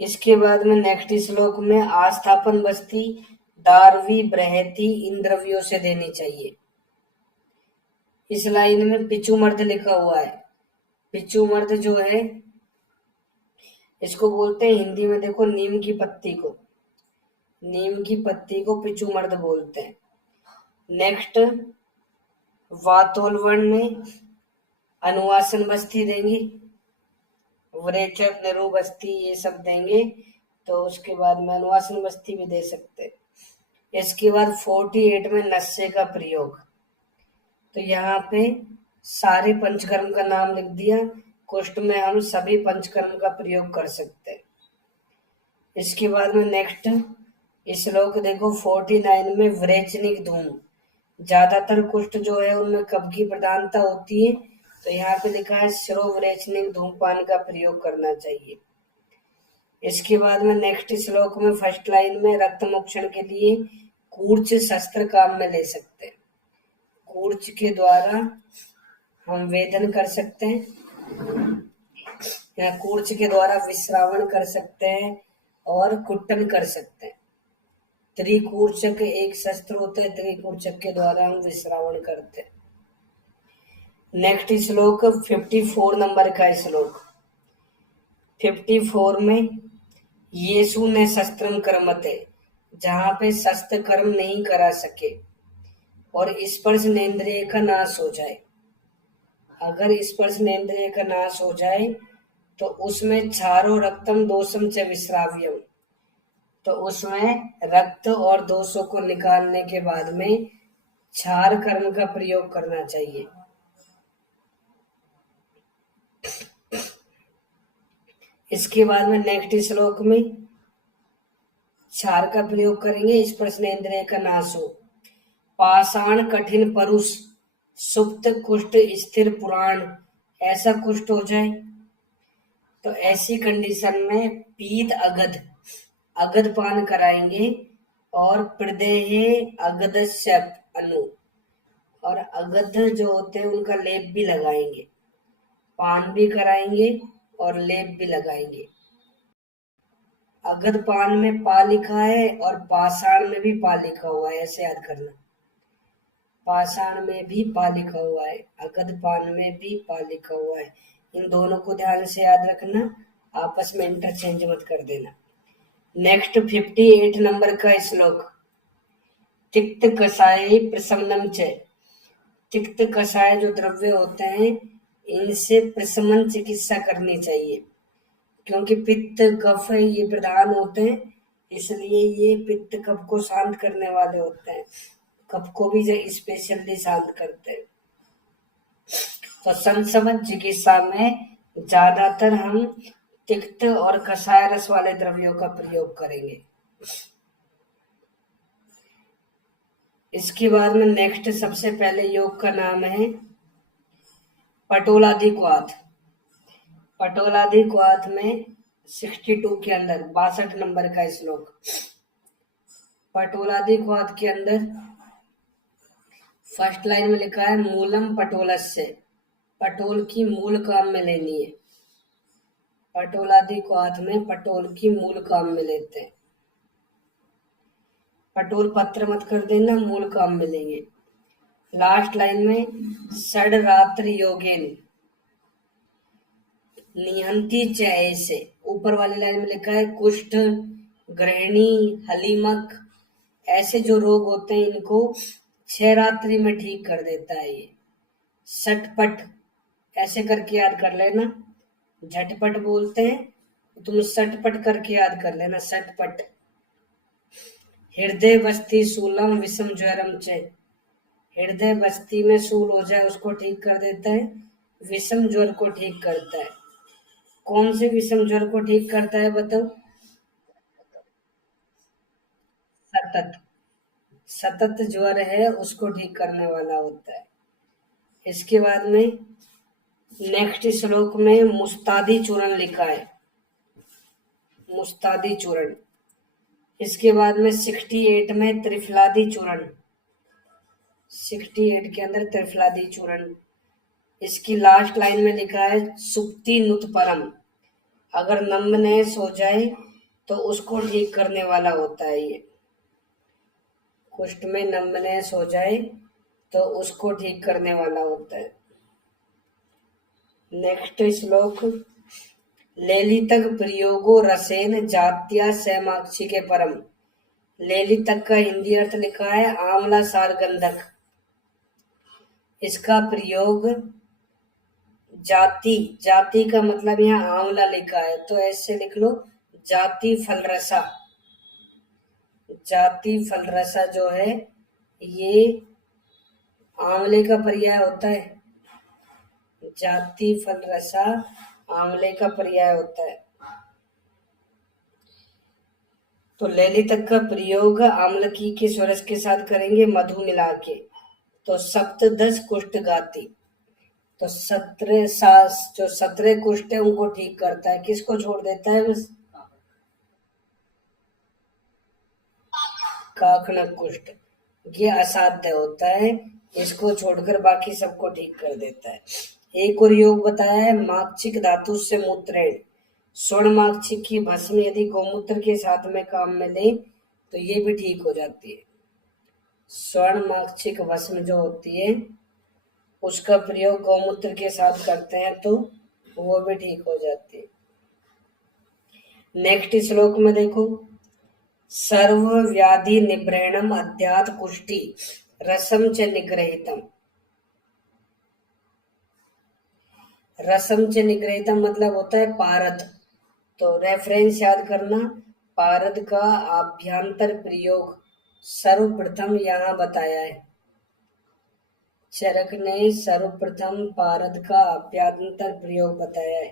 इसके बाद में नेक्स्ट श्लोक में आस्थापन बस्ती दारवी बृहति इन द्रव्यों से देनी चाहिए। इस लाइन में पिचुमर्द लिखा हुआ है। पिचुमर्द जो है इसको बोलते हैं हिंदी में, देखो नीम की पत्ती को, नीम की पत्ती को पिचुमर्द बोलते हैं। नेक्स्ट वातोलवण में अनुवासन बस्ती देंगे, विरेचन निरु बस्ती ये सब देंगे, तो उसके बाद में अनुवासन बस्ती भी दे सकते हैं। इसके बाद 48 में नशे का प्रयोग, तो यहाँ पे सारे पंचकर्म का नाम लिख दिया, कुष्ठ में हम सभी पंचकर्म का प्रयोग कर सकते हैं। इसके बाद में नेक्स्ट श्लोक देखो 49 में विरेचनिक धूम, ज्यादातर कुष्ठ जो है उनमें कफ की प्रधानता होती है, तो यहाँ पे लिखा है शिरोवरेचनिक धूमपान का प्रयोग करना चाहिए। इसके बाद में नेक्स्ट श्लोक में फर्स्ट लाइन में रक्त मोक्षण के लिए कूर्च शस्त्र काम में ले सकते हैं। कूर्च के द्वारा हम वेदन कर सकते हैं या कूर्च के द्वारा विश्रावण कर सकते हैं और कुट्टन कर सकते हैं। त्रिकूर्चक एक शस्त्र होता है, त्रिकूर्चक के द्वारा हम विश्रावण करते हैं। नेक्स्ट श्लोक 54 नंबर का श्लोक। 54 में येसु ने शस्त्रम कर्मते, जहां पे शस्त्र कर्म नहीं करा सके और स्पर्श नेन्द्रिय का नाश हो जाए। अगर स्पर्श नेन्द्रिय का नाश हो जाए तो उसमें क्षारो रक्तम दोषम च विश्राव्यम, तो उसमें रक्त और दोषों को निकालने के बाद में क्षार कर्म का प्रयोग करना चाहिए। इसके बाद में नेक्स्ट श्लोक में क्षार का प्रयोग करेंगे, स्पर्श नेन्द्रिय का नाश हो। पाषाण कठिन परुष सुप्त कुष्ठ स्थिर पुराण, ऐसा कुष्ठ हो जाए तो ऐसी कंडीशन में पीत अगध पान कराएंगे और प्रदेह अगधस्य अनु, और अगध जो होते हैं उनका लेप भी लगाएंगे। पान भी कराएंगे और लेप भी लगाएंगे। अगध पान में पा लिखा है और पाषाण में भी पा लिखा हुआ है, ऐसे याद करना। पाषाण में भी पा लिखा हुआ है, अगध पान में भी पा लिखा हुआ है। इन दोनों को ध्यान से याद रखना, आपस में इंटरचेंज मत कर देना। नेक्स्ट 58 नंबर का श्लोक। तिक्त कषाय प्रशमनम च, तिक्त कषाय जो द्रव्य होते हैं इनसे प्रशमन चिकित्सा करनी चाहिए, क्योंकि पित्त कफ ये प्रधान होते हैं, इसलिए ये पित्त कफ को शांत करने वाले होते हैं, कफ को भी स्पेशली शांत करते हैं। तो संशमन चिकित्सा में ज्यादातर हम तिक्त और कषाय रस वाले द्रव्यों का प्रयोग करेंगे। इसके बाद में नेक्स्ट सबसे पहले योग का नाम है पटोलाधिक्वाथ। पटोलाधिक्वाथ में 62 के अंदर 62 नंबर का श्लोक। पटोलाधिक्वाथ के अंदर फर्स्ट लाइन में लिखा है मूलम पटोलस्य, पटोल की मूल काम में लेनी है। पटोलाधिक्वाथ में पटोल की मूल काम में लेते हैं। पटोल पत्र मत कर देना, मूल काम में लेंगे। लास्ट लाइन में षड रात्रि योगेन निहंती चय से, ऊपर वाली लाइन में लिखा है कुष्ठ, गृहिणी, हलीमक, ऐसे जो रोग होते हैं इनको 6 रात्रि में ठीक कर देता है ये। सटपट ऐसे करके याद कर लेना, झटपट बोलते हैं तुम सटपट करके याद कर लेना, सटपट। हृदय बस्ती शूलम विषम ज्वरम च, हृदय बस्ती में शूल हो जाए उसको ठीक कर देता है, विषम ज्वर को ठीक करता है। कौन से विषम ज्वर को ठीक करता है बताओ? सतत, सतत ज्वर है उसको ठीक करने वाला होता है। इसके बाद में नेक्स्ट श्लोक में मुस्तादी चूर्ण लिखा है, मुस्तादी चूर्ण। इसके बाद में 68 में त्रिफलादी चूर्ण, 68 के अंदर त्रिफलादी चूर्ण। इसकी लास्ट लाइन में लिखा है सुप्ति नुत परम, अगर नम्बनेस हो जाए तो उसको ठीक करने वाला होता है ये। कुष्ठ में नम्बनेस हो जाए तो उसको ठीक करने वाला होता है। नेक्स्ट श्लोक लेलितक प्रयोगो रसेन जात्या सैमाक्षी के परम। लेलितक का हिंदी अर्थ लिखा है आंवला सारगंधक। इसका प्रयोग जाति, जाति का मतलब यहाँ आंवला लिखा है तो ऐसे लिख लो जाति फलरसा। जाति फलरसा जो है ये आंवले का पर्याय होता है, जाति फलरसा आंवले का पर्याय होता है। तो लेलितक का प्रयोग आम्लकी के स्वरस के साथ करेंगे मधु मिला के, तो सप्तदश कुष्ठ गाती। तो 17 जो 17 कुष्ठ है उनको ठीक करता है, किसको छोड़ देता है बस? काकणक कुष्ठ, ये असाध्य होता है, इसको छोड़कर बाकी सबको ठीक कर देता है। एक और योग बताया है, माक्षिक धातु से मूत्रेण, स्वर्ण माक्षिक की भस्म यदि गौमूत्र के साथ में काम में ले तो ये भी ठीक हो जाती है। स्वर्ण माक्षिक भस्म जो होती है उसका प्रयोग गौमूत्र के साथ करते हैं तो वो भी ठीक हो जाती है। नेक्स्ट श्लोक में देखो, सर्व व्याधि निभृणम अध्यात कुष्टि रसम च निग्रहितम। रसम च निग्रहितम मतलब होता है पारद। तो रेफरेंस याद करना, पारद का आभ्यंतर प्रयोग सर्वप्रथम यहाँ बताया है। चरक ने सर्वप्रथम पारद का आभ्यंतर प्रयोग बताया है।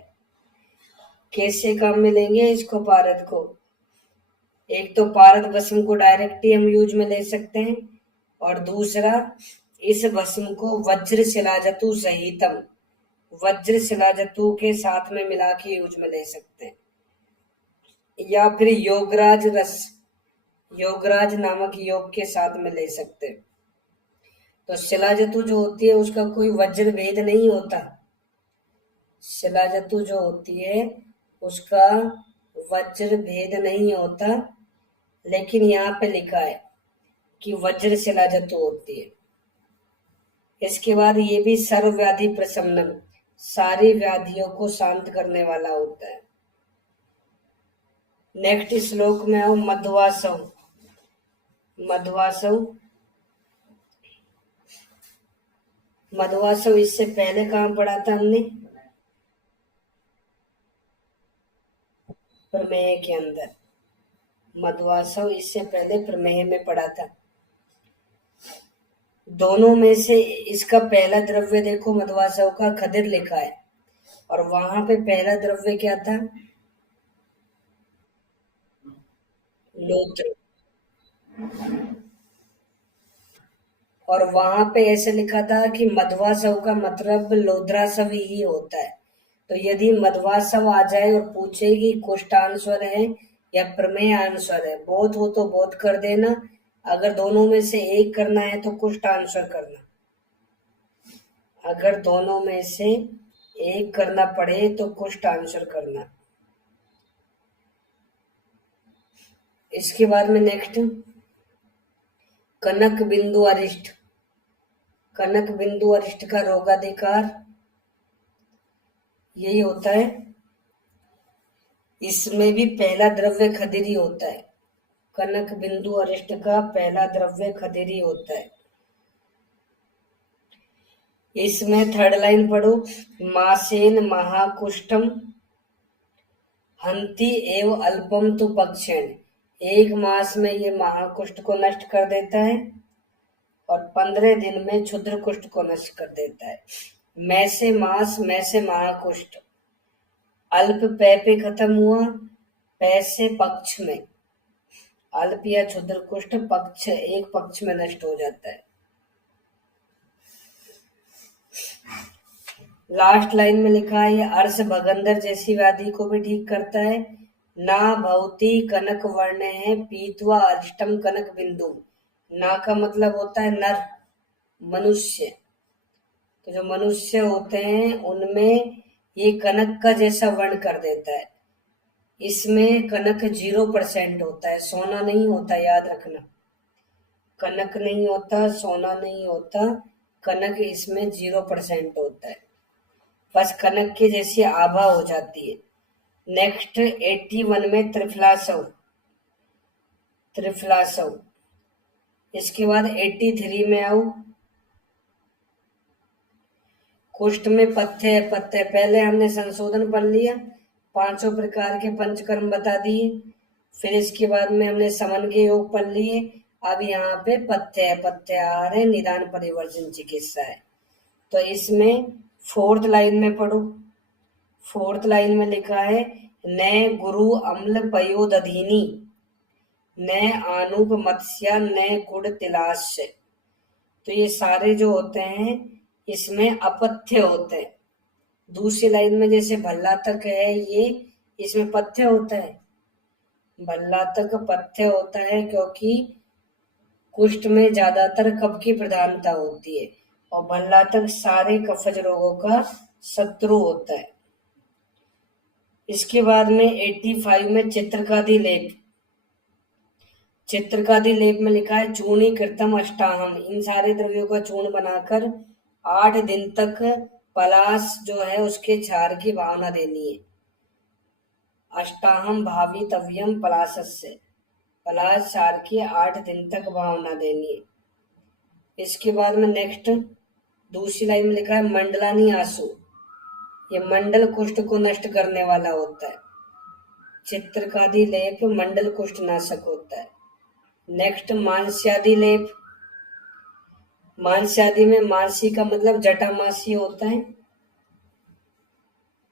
कैसे काम में लेंगे इसको पारद को? एक तो पारद भस्म को डायरेक्ट ही हम यूज में ले सकते हैं, और दूसरा इस भस्म को वज्र शिलाजतु सहितम, वज्र शिलाजतु के साथ में मिला के यूज में ले सकते हैं, या फिर योगराज रस, योगराज नामक योग के साथ में ले सकते हैं। तो शिलाजतु जो होती है उसका कोई वज्र भेद नहीं होता। शिलाजतु जो होती है उसका वज्र भेद नहीं होता, लेकिन यहाँ पे लिखा है कि वज्र शिलाजतु होती है। इसके बाद ये भी सर्व व्याधि प्रशमनम, सारी व्याधियों को शांत करने वाला होता है। नेक्स्ट श्लोक में आओ, मध्वासव। मध्वासव, मध्वासव इससे पहले कहाँ पढ़ा था हमने? प्रमेय के अंदर। मध्वासव इससे पहले प्रमेय में पढ़ा था। दोनों में से इसका पहला द्रव्य देखो, मध्वासव का खदिर लिखा है, और वहां पे पहला द्रव्य क्या था? लोत्र। और वहां पे ऐसे लिखा था कि मध्वासव का मतलब लोद्रासव ही होता है। तो यदि मध्वासव आ जाए और पूछे कि कुष्ठांस्वर है या प्रमेय आंसर है, बोध हो तो बोध कर देना, अगर दोनों में से एक करना है तो कुष्ठांस्वर करना, अगर दोनों में से एक करना पड़े तो कुष्ठांस्वर करना। इसके बाद में नेक्स्ट, कनक बिंदु अरिष्ट। कनक बिंदु अरिष्ट का रोगाधिकार यही होता है, इसमें भी पहला द्रव्य खदिरी होता है। कनक बिंदु अरिष्ट का पहला द्रव्य खदिरी होता है। इसमें थर्ड लाइन पढ़ो, मासेन महाकुष्ठम हंति एव अल्पम तु पक्षेण। एक मास में ये महाकुष्ठ को नष्ट कर देता है और 15 दिन में क्षुद्र कुष्ठ को नष्ट कर देता है। मैं से मास, मैं से महाकुष्ठ, अल्प पै पे खत्म हुआ, पै से पक्ष में, अल्प या क्षुद्र कुष्ठ पक्ष, एक पक्ष में नष्ट हो जाता है। लास्ट लाइन में लिखा है, ये अर्श भगंदर जैसी व्याधि को भी ठीक करता है। ना भवती कनक वर्ण है पीतवा अरिष्टम कनक बिंदु। ना का मतलब होता है नर, मनुष्य। तो जो मनुष्य होते हैं उनमें ये कनक का जैसा वर्ण कर देता है। इसमें कनक 0% होता है, सोना नहीं होता, याद रखना। कनक नहीं होता, सोना नहीं होता, कनक इसमें 0% होता है, बस कनक की जैसी आभा हो जाती है। नेक्स्ट 81 में त्रिफलासव। त्रिफलासव। इसके बाद 83 में आओ, कुष्ठ में पथ्य है। पथ्य पहले हमने संशोधन पढ़ लिया, 500 प्रकार के पंचकर्म बता दिए, फिर इसके बाद में हमने समन के योग पढ़ लिए। अब यहाँ पे पथ्य है, पथ्याहार है, निदान परिवर्जन चिकित्सा है। तो इसमें 4th लाइन में पढ़ो। 4th लाइन में लिखा है, न गुरु अम्ल पयोदधीनी न आनूप मत्स्या न गुड़ तिलाश। तो ये सारे जो होते हैं इसमें अपथ्य होते हैं। दूसरी लाइन में जैसे भल्ला तक है ये, इसमें पथ्य होता है। भल्ला तक पथ्य होता है क्योंकि कुष्ठ में ज्यादातर कफ की प्रधानता होती है और भल्ला तक सारे कफज रोगों का शत्रु होता है। इसके बाद में 85 में चित्रकादि लेप। चित्रकादि लेप में लिखा है चूर्णी कृतम अष्टाहम। इन सारे द्रव्यों का चूर्ण बनाकर 8 दिन तक पलाश जो है उसके क्षार की भावना देनी है। अष्टाहम भावितव्यम पलाशस्य। पलाश क्षार की 8 दिन तक भावना देनी है। इसके बाद में नेक्स्ट दूसरी लाइन में लिखा है मंडलानी आंसू। ये मंडल कुष्ठ को नष्ट करने वाला होता है। चित्रकादि लेप मंडल कुष्ठ नाशक होता है। नेक्स्ट मांस्यादि लेप। मांस्यादि में मांसी का मतलब जटामासी होता है।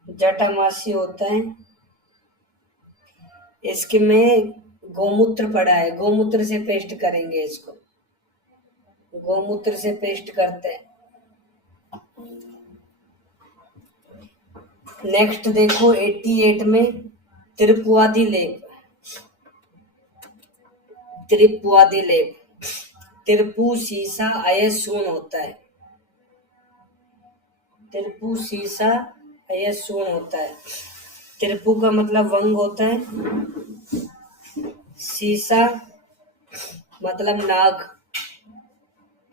जटामासी होता है। इसके में गोमूत्र पड़ा है, गोमूत्र से पेस्ट करेंगे इसको। गोमूत्र से पेस्ट करते हैं। नेक्स्ट देखो 88 में त्रिपुआदि लेप। त्रिपुआदि लेप। त्रिपु सीसा अयस्सूर्ण होता है। त्रिपु सीसा अयस्सूर्ण होता है। त्रिपु का मतलब वंग होता है। सीसा मतलब नाग।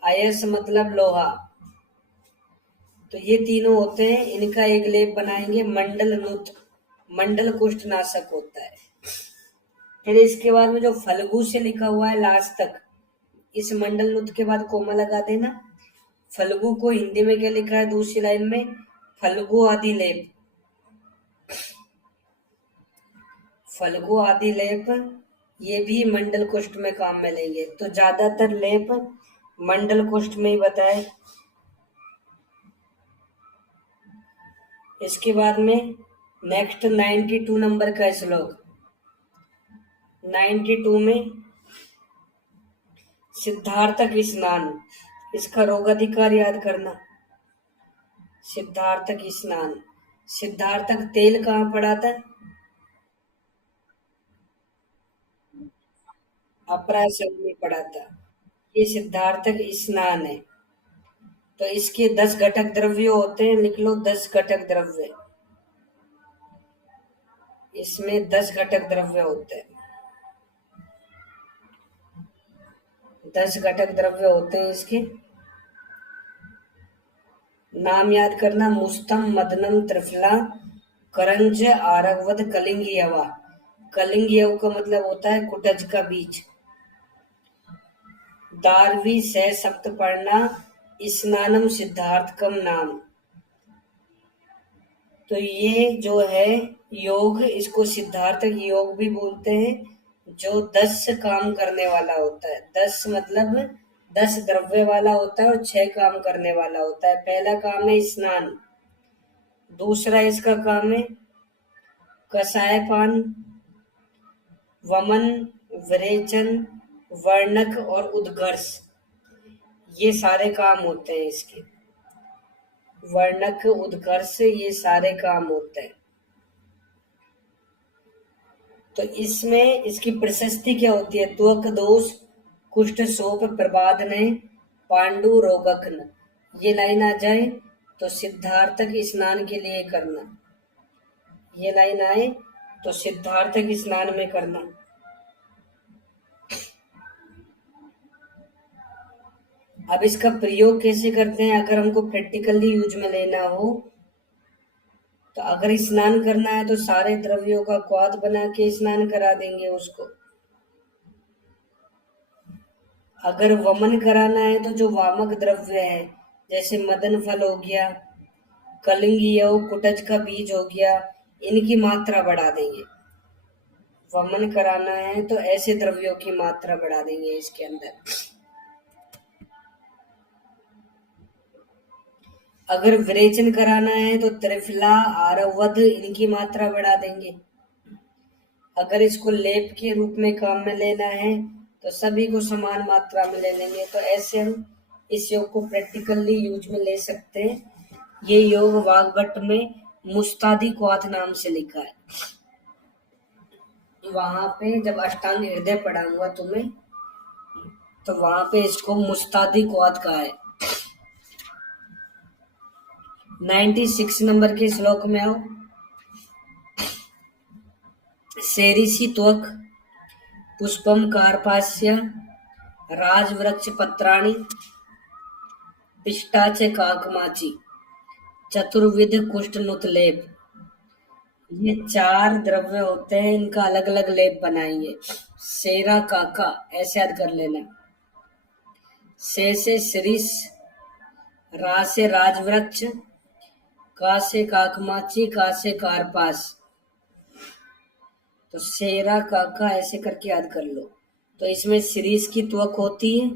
अयस मतलब लोहा। तो ये तीनों होते हैं। इनका एक लेप बनाएंगे मंडल नुत। मंडल कुष्ठ नाशक होता है। फिर इसके बाद में जो फल्गु से लिखा हुआ है लास्ट तक, इस मंडल नुत के बाद कोमा लगा देना। फल्गु को हिंदी में क्या लिखा है दूसरी लाइन में? फल्गु आदि लेप। फल्गु आदि लेप ये भी मंडल कुष्ठ में काम में लेंगे। तो ज्यादातर लेप मंडल कुष्ठ में ही बताए। इसके बाद में नेक्स्ट 92 नंबर का श्लोक। 92 में सिद्धार्थक स्नान। इसका रोगाधिकार याद करना। सिद्धार्थक स्नान। सिद्धार्थक तेल कहाँ पड़ा था? अपराशर में पड़ा था। ये सिद्धार्थक स्नान है। तो इसके 10 घटक द्रव्य होते हैं। लिख लो 10 घटक द्रव्य। इसमें 10 घटक द्रव्य होते हैं। 10 घटक द्रव्य होते हैं इसके। नाम याद करना। मुस्तम, मदनम, त्रिफला, करंज, आरगवद, कलिंग यवा। कलिंग यव का मतलब होता है कुटज का बीज। दारवी से सप्तपर्णा स्नानम सिद्धार्थकम नाम। तो ये जो है योग, इसको सिद्धार्थक योग भी बोलते हैं, जो 10 काम करने वाला होता है। 10 मतलब 10 द्रव्य वाला होता है और 6 काम करने वाला होता है। पहला काम है स्नान। दूसरा इसका काम है कषाय पान, वमन, विरेचन, वर्णक और उद्घर्ष। ये सारे काम होते हैं इसके। वर्णक, उद्घर्ष, ये सारे काम होते हैं। तो इसमें इसकी प्रशस्ति क्या होती है? त्वक दोष, कुष्ठ शोक प्रबाधन, पांडु रोगक्न। ये लाइन आ जाए तो सिद्धार्थक स्नान के लिए करना। ये लाइन आए तो सिद्धार्थक स्नान में करना। अब इसका प्रयोग कैसे करते हैं? अगर हमको प्रैक्टिकली यूज में लेना हो तो अगर स्नान करना है तो सारे द्रव्यों का क्वाथ बना के स्नान करा देंगे उसको। अगर वमन कराना है तो जो वामक द्रव्य है, जैसे मदन फल हो गया, कलिंग यव, कुटज का बीज हो गया, इनकी मात्रा बढ़ा देंगे। वमन कराना है तो ऐसे द्रव्यों की मात्रा बढ़ा देंगे इसके अंदर। अगर विरेचन कराना है तो त्रिफला, आरवध, इनकी मात्रा बढ़ा देंगे। अगर इसको लेप के रूप में काम में लेना है तो सभी को समान मात्रा में ले लेंगे। तो ऐसे हम इस योग को प्रैक्टिकली यूज में ले सकते हैं। ये योग वाग्भट में मुस्तादी क्वाथ नाम से लिखा है। वहां पे जब अष्टांग हृदय पढ़ाऊंगा तुम्हें तो वहां पे इसको मुस्तादी क्वाथ कहा है। 96 नंबर के श्लोक में आओ। सेरिसी त्वक पुष्पम कार्पास्य राजवृक्ष पत्राणि पिष्टाचे काकमाची चतुर्विध कुष्ठ नुत लेप। ये 4 द्रव्य होते हैं, इनका अलग अलग लेप बनाएंगे। सेरा काका ऐसे याद कर लेना। से शिरीष, रा से राजवृक्ष, का से काकमाची, का से कारपास। तो सेरा काका ऐसे करके याद कर लो। तो इसमें शिरीष की त्वक होती है,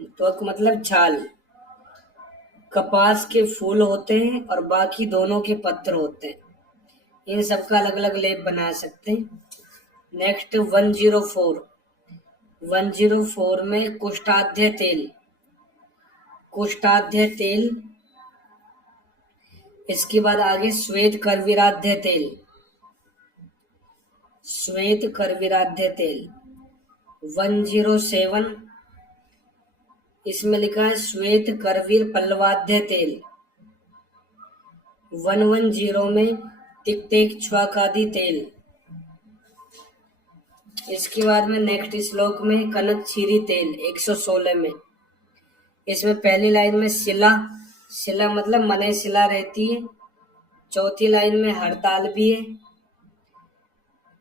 त्वक मतलब छाल। कपास के फूल होते हैं और बाकी दोनों के पत्तर होते हैं। इन सबका अलग अलग लेप बना सकते हैं। नेक्स्ट 104। 104 में कुष्ठाध्य तेल। कुष्ठाध्य तेल, इसके बाद आगे श्वेत करविराध्य तेल। श्वेत करविराध्य तेल 107, इसमें लिखा है श्वेत करवीर पल्लवाध्य तेल। 110 में तिक्तेक्ष्वाकादि तेल। इसके बाद में नेक्स्ट श्लोक में कनक छीरी तेल 116 में। इसमें पहली लाइन में शिला, शिला मतलब मने शिला रहती है। चौथी लाइन में हड़ताल भी है,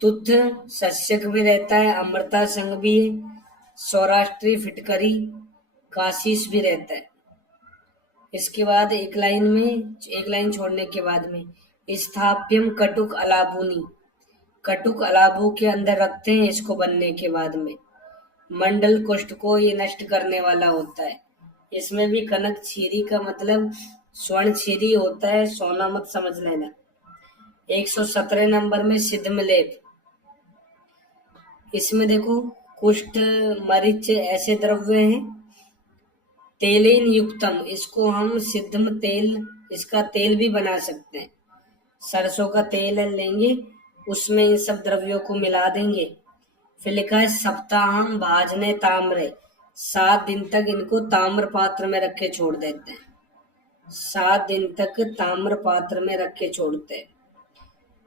तुथ शस्यक भी रहता है, अमृता संघ भी है, सौराष्ट्री फिटकरी, काशीस भी रहता है। इसके बाद एक लाइन छोड़ने के बाद में स्थाप्यम कटुक अलाबुनी, कटुक अलाबू के अंदर रखते हैं इसको बनने के बाद में। मंडल कुष्ठ को ये नष्ट करने वाला होता है। इसमें भी कनक छीरी का मतलब स्वर्ण छीरी होता है, सोना मत समझ लेना। 117 नंबर में सिद्धमलेप। इसमें देखो कुष्ठ, मरीच ऐसे द्रव्य हैं। तेलेन युक्तम, इसको हम सिद्धम तेल, इसका तेल भी बना सकते हैं। सरसों का तेल लेंगे, उसमें इन सब द्रव्यों को मिला देंगे। फिर लिखा है सप्ताहम भाजने ताम्रे, 7 दिन तक इनको ताम्र पात्र में रख के छोड़ देते हैं। 7 दिन तक ताम्र पात्र में रख के छोड़ते हैं।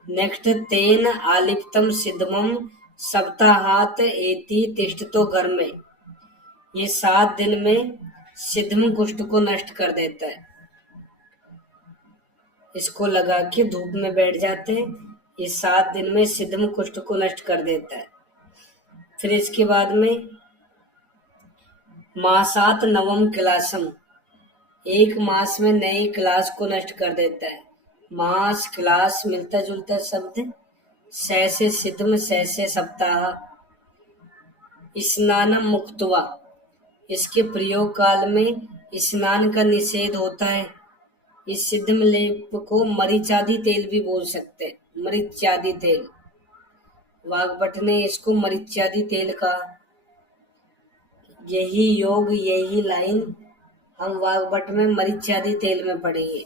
नेक्स्ट तेन आलिप्तम सिद्धमम सप्ताहात एति तिष्ठतो घर में, ये 7 दिन में सिद्धम कुष्ठ को नष्ट कर देता है। इसको लगा के धूप में बैठ जाते हैं, ये 7 दिन में सिद्धम कुष्ठ को नष्ट कर देता है। फिर इसके बाद में मासात नवम क्लासम, 1 मास में नए क्लास को नष्ट कर देता है। मास क्लास मिलता जुलता शब्द, से सिद्धम, से सप्ताह। स्नानम मुक्तवा, इसके प्रयोग काल में स्नान का निषेध होता है। इस सिद्धम लेप को मरीचादि तेल भी बोल सकते हैं, मरीचादि तेल। वाग्भट ने इसको मरीचादि तेल कहा। यही योग, यही लाइन हम वाग्भट में मरीचादि तेल में पढ़ेंगे।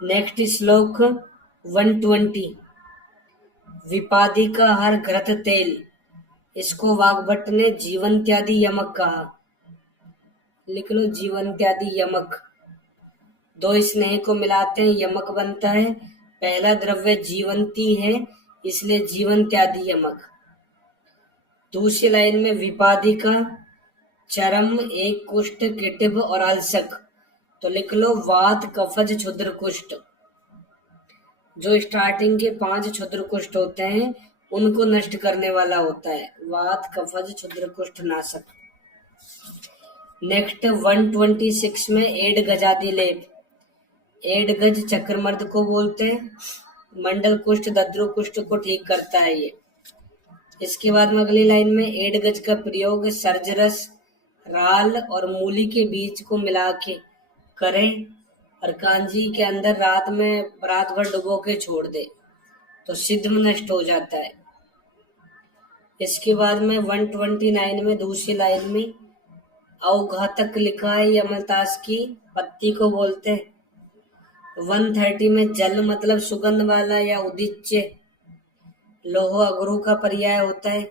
नेक्स्ट श्लोक 120, विपादिका हर घृत तेल, इसको वाग्भट ने जीवंत्यादि यमक कहा। लिख लो जीवंत्यादि यमक। 2 स्नेह को मिलाते हैं यमक बनता है। पहला द्रव्य जीवंती है, इसलिए जीवंत्यादि यमक। दूसरी लाइन में विपादिका चरम, एक कुष्ठ, किटिभ और अलसक। तो लिख लो वात कफज क्षुद्र कुष्ठ। जो स्टार्टिंग के 5 क्षुद्र कुष्ठ होते हैं उनको नष्ट करने वाला होता है, वात कफज क्षुद्र कुष्ठ नाशक। नेक्स्ट 126 में एड गजादि लेप। एड गज चक्रमर्द को बोलते हैं, मंडल कुष्ठ, दद्रु कुष्ठ को ठीक करता है ये। इसके बाद में अगली लाइन में एड गज का प्रयोग सर्जरस, राल और मूली के बीज को मिला के करें और कांजी के अंदर रात भर डुबो के छोड़ दे तो सिद्धम नष्ट हो जाता है। इसके बाद में 129 में दूसरी लाइन में अवघातक लिखा है, यमलतास की पत्ती को बोलते हैं। 130 में जल मतलब सुगंध वाला या उदिच्य लोह अगरू का पर्याय होता है।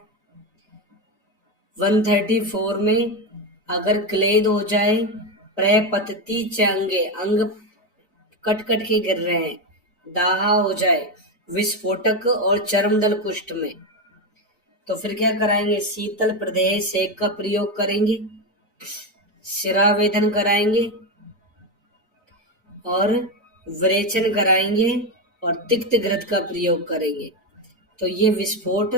134 में अगर क्लेद हो जाए, प्रपतति च अंगे, अंग कट कट के गिर रहे हैं, दाहा हो जाए, विस्फोटक और चर्मदल कुष्ठ में, तो फिर क्या कराएंगे? शीतल प्रदेह सेक का प्रयोग करेंगे, शिरावेदन कराएंगे और विरेचन कराएंगे और तिक्त घृत का प्रयोग करेंगे। तो ये विस्फोट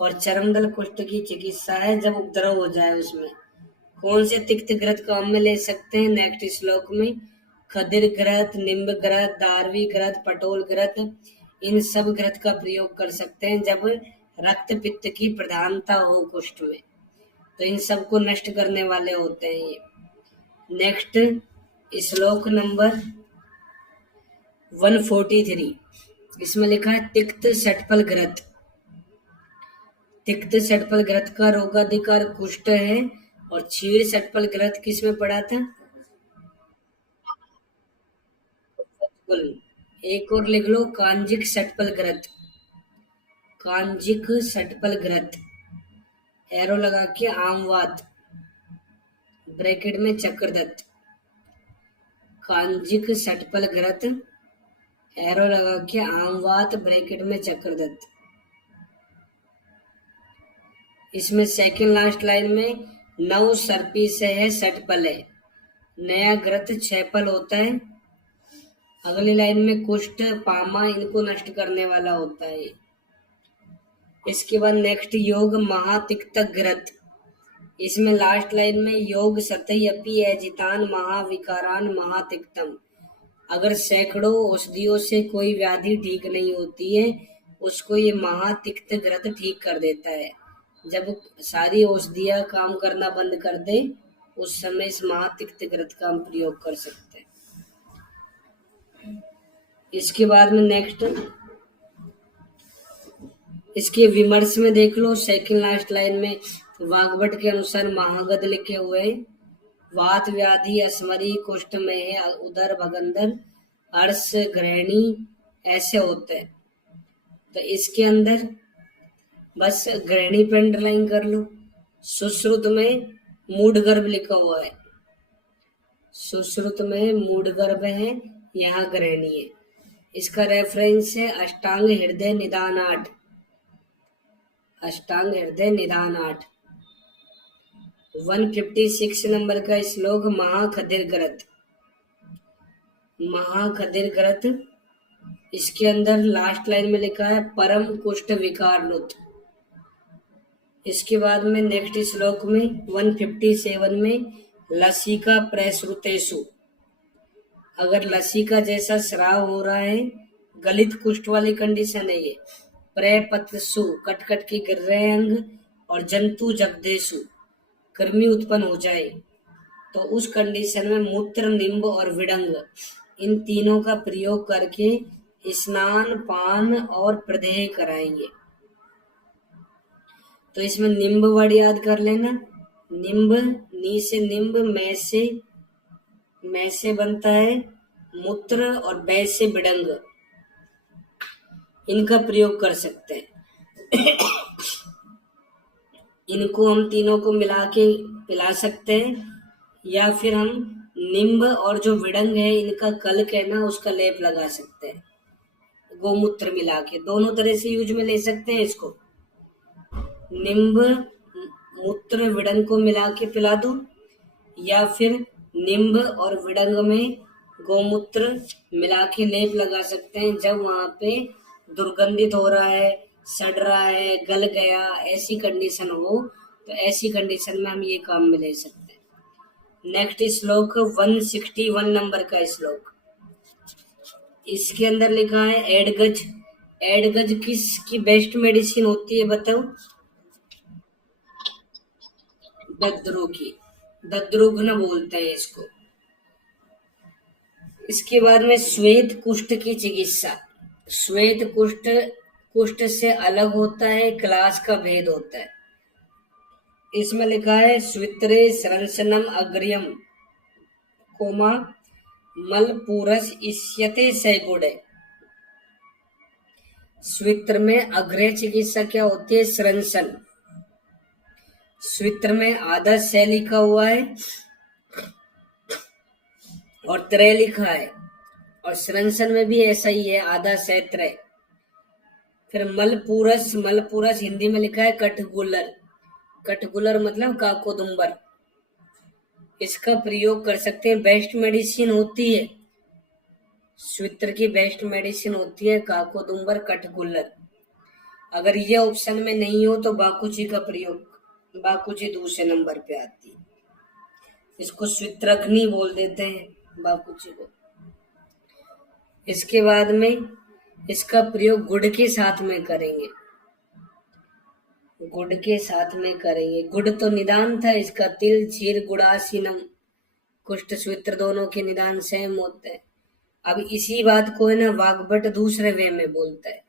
और चर्मदल कुष्ठ की चिकित्सा है जब उपद्रव हो जाए उसमें। कौन से तिक्त घृत काम में ले सकते हैं? नेक्स्ट श्लोक में खदिर घृत, निम्ब घृत, दारवी घृत, पटोल घृत, इन सब घृत का प्रयोग कर सकते हैं जब रक्त पित्त की प्रधानता हो कुष्ठ में, तो इन सब को नष्ट करने वाले होते हैं ये। नेक्स्ट श्लोक नंबर 143, इसमें लिखा है तिक्त षटफल घृत। तिक्त षटफल घृत का रोगाधिकार कुष्ठ है और क्षीर षटफल घृत किसमें पड़ा था? एक और लिख लो, कांजिक षटफल घृत। कांजिक षटफल घृत, एरो लगा के आमवात ब्रैकेट में चक्रदत्त। कांजिक षटफल घृत, एरो लगा के आमवात ब्रैकेट में चक्रदत्त। इसमें सेकंड लास्ट लाइन में नव सर्पी से है षटफल है, नया घृत 6 फल होता है। अगली लाइन में कुष्ठ पामा इनको नष्ट करने वाला होता है। इसके बाद नेक्स्ट योग महातिक्तक घृत, इसमें लास्ट लाइन में योग सतयपि एजितान महाविकारान महातिक्तम, अगर सैकड़ों औषधियों से कोई व्याधि ठीक नहीं होती है उसको ये महातिक्त घृत ठीक कर देता है। जब सारी औषधियां काम करना बंद कर दे उस समय इस महातिक्त घृत का हम प्रयोग कर सकते हैं। इसके बाद में नेक्स्ट इसके विमर्श में देख लो, सेकंड लास्ट लाइन में वाग्भट के अनुसार महागद लिखे हुए हैं। वात व्याधि अस्मरी कुष्ठ में उदर भगंदर अर्श ग्रहणी ऐसे होते हैं, तो इसके अंदर बस ग्रहणी पे अंडरलाइन कर लो। सुश्रुत में मूढ़गर्भ लिखा हुआ है, सुश्रुत में मूढ़गर्भ है, यहाँ ग्रहणी है। इसका रेफरेंस है अष्टांग हृदय निदान 8, अष्टांग हृदय निदान 8। 156 नंबर का श्लोक महाखदिर घृत, महाखदिर घृत, इसके अंदर लास्ट लाइन में लिखा है परम कुष्ठ विकार नुत। इसके बाद में नेक्स्ट श्लोक में 157 में लसिका प्रसृतेषु, अगर लसिका जैसा स्राव हो रहा है, गलित कुष्ठ वाली कंडीशन है ये, प्रपतसु कट कट के गिर रहे अंग, और जंतु जगदेशु कृमि उत्पन्न हो जाए, तो उस कंडीशन में मूत्र, निम्ब और विडंग इन तीनों का प्रयोग करके स्नान, पान और प्रदेह कराएंगे। तो इसमें निम्ब वर्ड याद कर लेना, निम्ब, नी से निम्ब, मैं से बनता है मूत्र और बै से बिडंग, इनका प्रयोग कर सकते हैं। इनको हम तीनों को मिला के पिला सकते हैं, या फिर हम निम्ब और जो विडंग है इनका कल्क है ना उसका लेप लगा सकते हैं, गोमूत्र मिला के। दोनों तरह से यूज में ले सकते हैं इसको, निम्ब मूत्र विडंग को मिला के पिला दो, या फिर निम्ब और विडंग में गोमूत्र मिला के लेप लगा सकते हैं। जब वहां पे दुर्गंधित हो रहा है, सड़ रहा है, गल गया, ऐसी कंडीशन हो, तो ऐसी कंडीशन में हम ये काम में ले सकते हैं। नेक्स्ट श्लोक 161 नंबर का श्लोक, इसके अंदर लिखा है एडगज। एडगज किसकी बेस्ट मेडिसिन होती है बताओ? दद्रो की, दद्रुघ्न बोलते हैं इसको। इसके बाद में श्वेत कुष्ठ की चिकित्सा। श्वेत कुष्ठ कुष्ठ से अलग होता है, क्लास का भेद होता है। इसमें लिखा है स्वित्रे स्रंसनम अग्र्यम कोमा मलपूरस इष्यते सैगुड़े। स्वित्र में अग्रय चिकित्सा क्या होती है? स्रंसन। स्वित्र में आधा से लिखा हुआ है और त्रय लिखा है, और स्रंसन में भी ऐसा ही है, आधा से त्रय। फिर मलपूरस, मलपूरस हिंदी में लिखा है कठगुलर। कठगुलर मतलब काकोदुम्बर। इसका प्रयोग कर सकते हैं, बेस्ट मेडिसिन होती है, स्वित्र की बेस्ट मेडिसिन होती है काकोदुम्बर कठगुलर। अगर ये ऑप्शन में नहीं हो तो बाकुची का प्रयोग, बाकुची दूसरे नंबर पे आती है, इसको स्वित्रग्नि बोल देते हैं बाकुची को। इसके बाद में इसका प्रयोग गुड़ के साथ में करेंगे, गुड़ के साथ में करेंगे। गुड़ तो निदान था इसका, तिल चीर गुड़ासीनम, कुष्ठ स्वित्र दोनों के निदान सेम होते हैं। अब इसी बात को है ना वाग्भट दूसरे वे में बोलता है।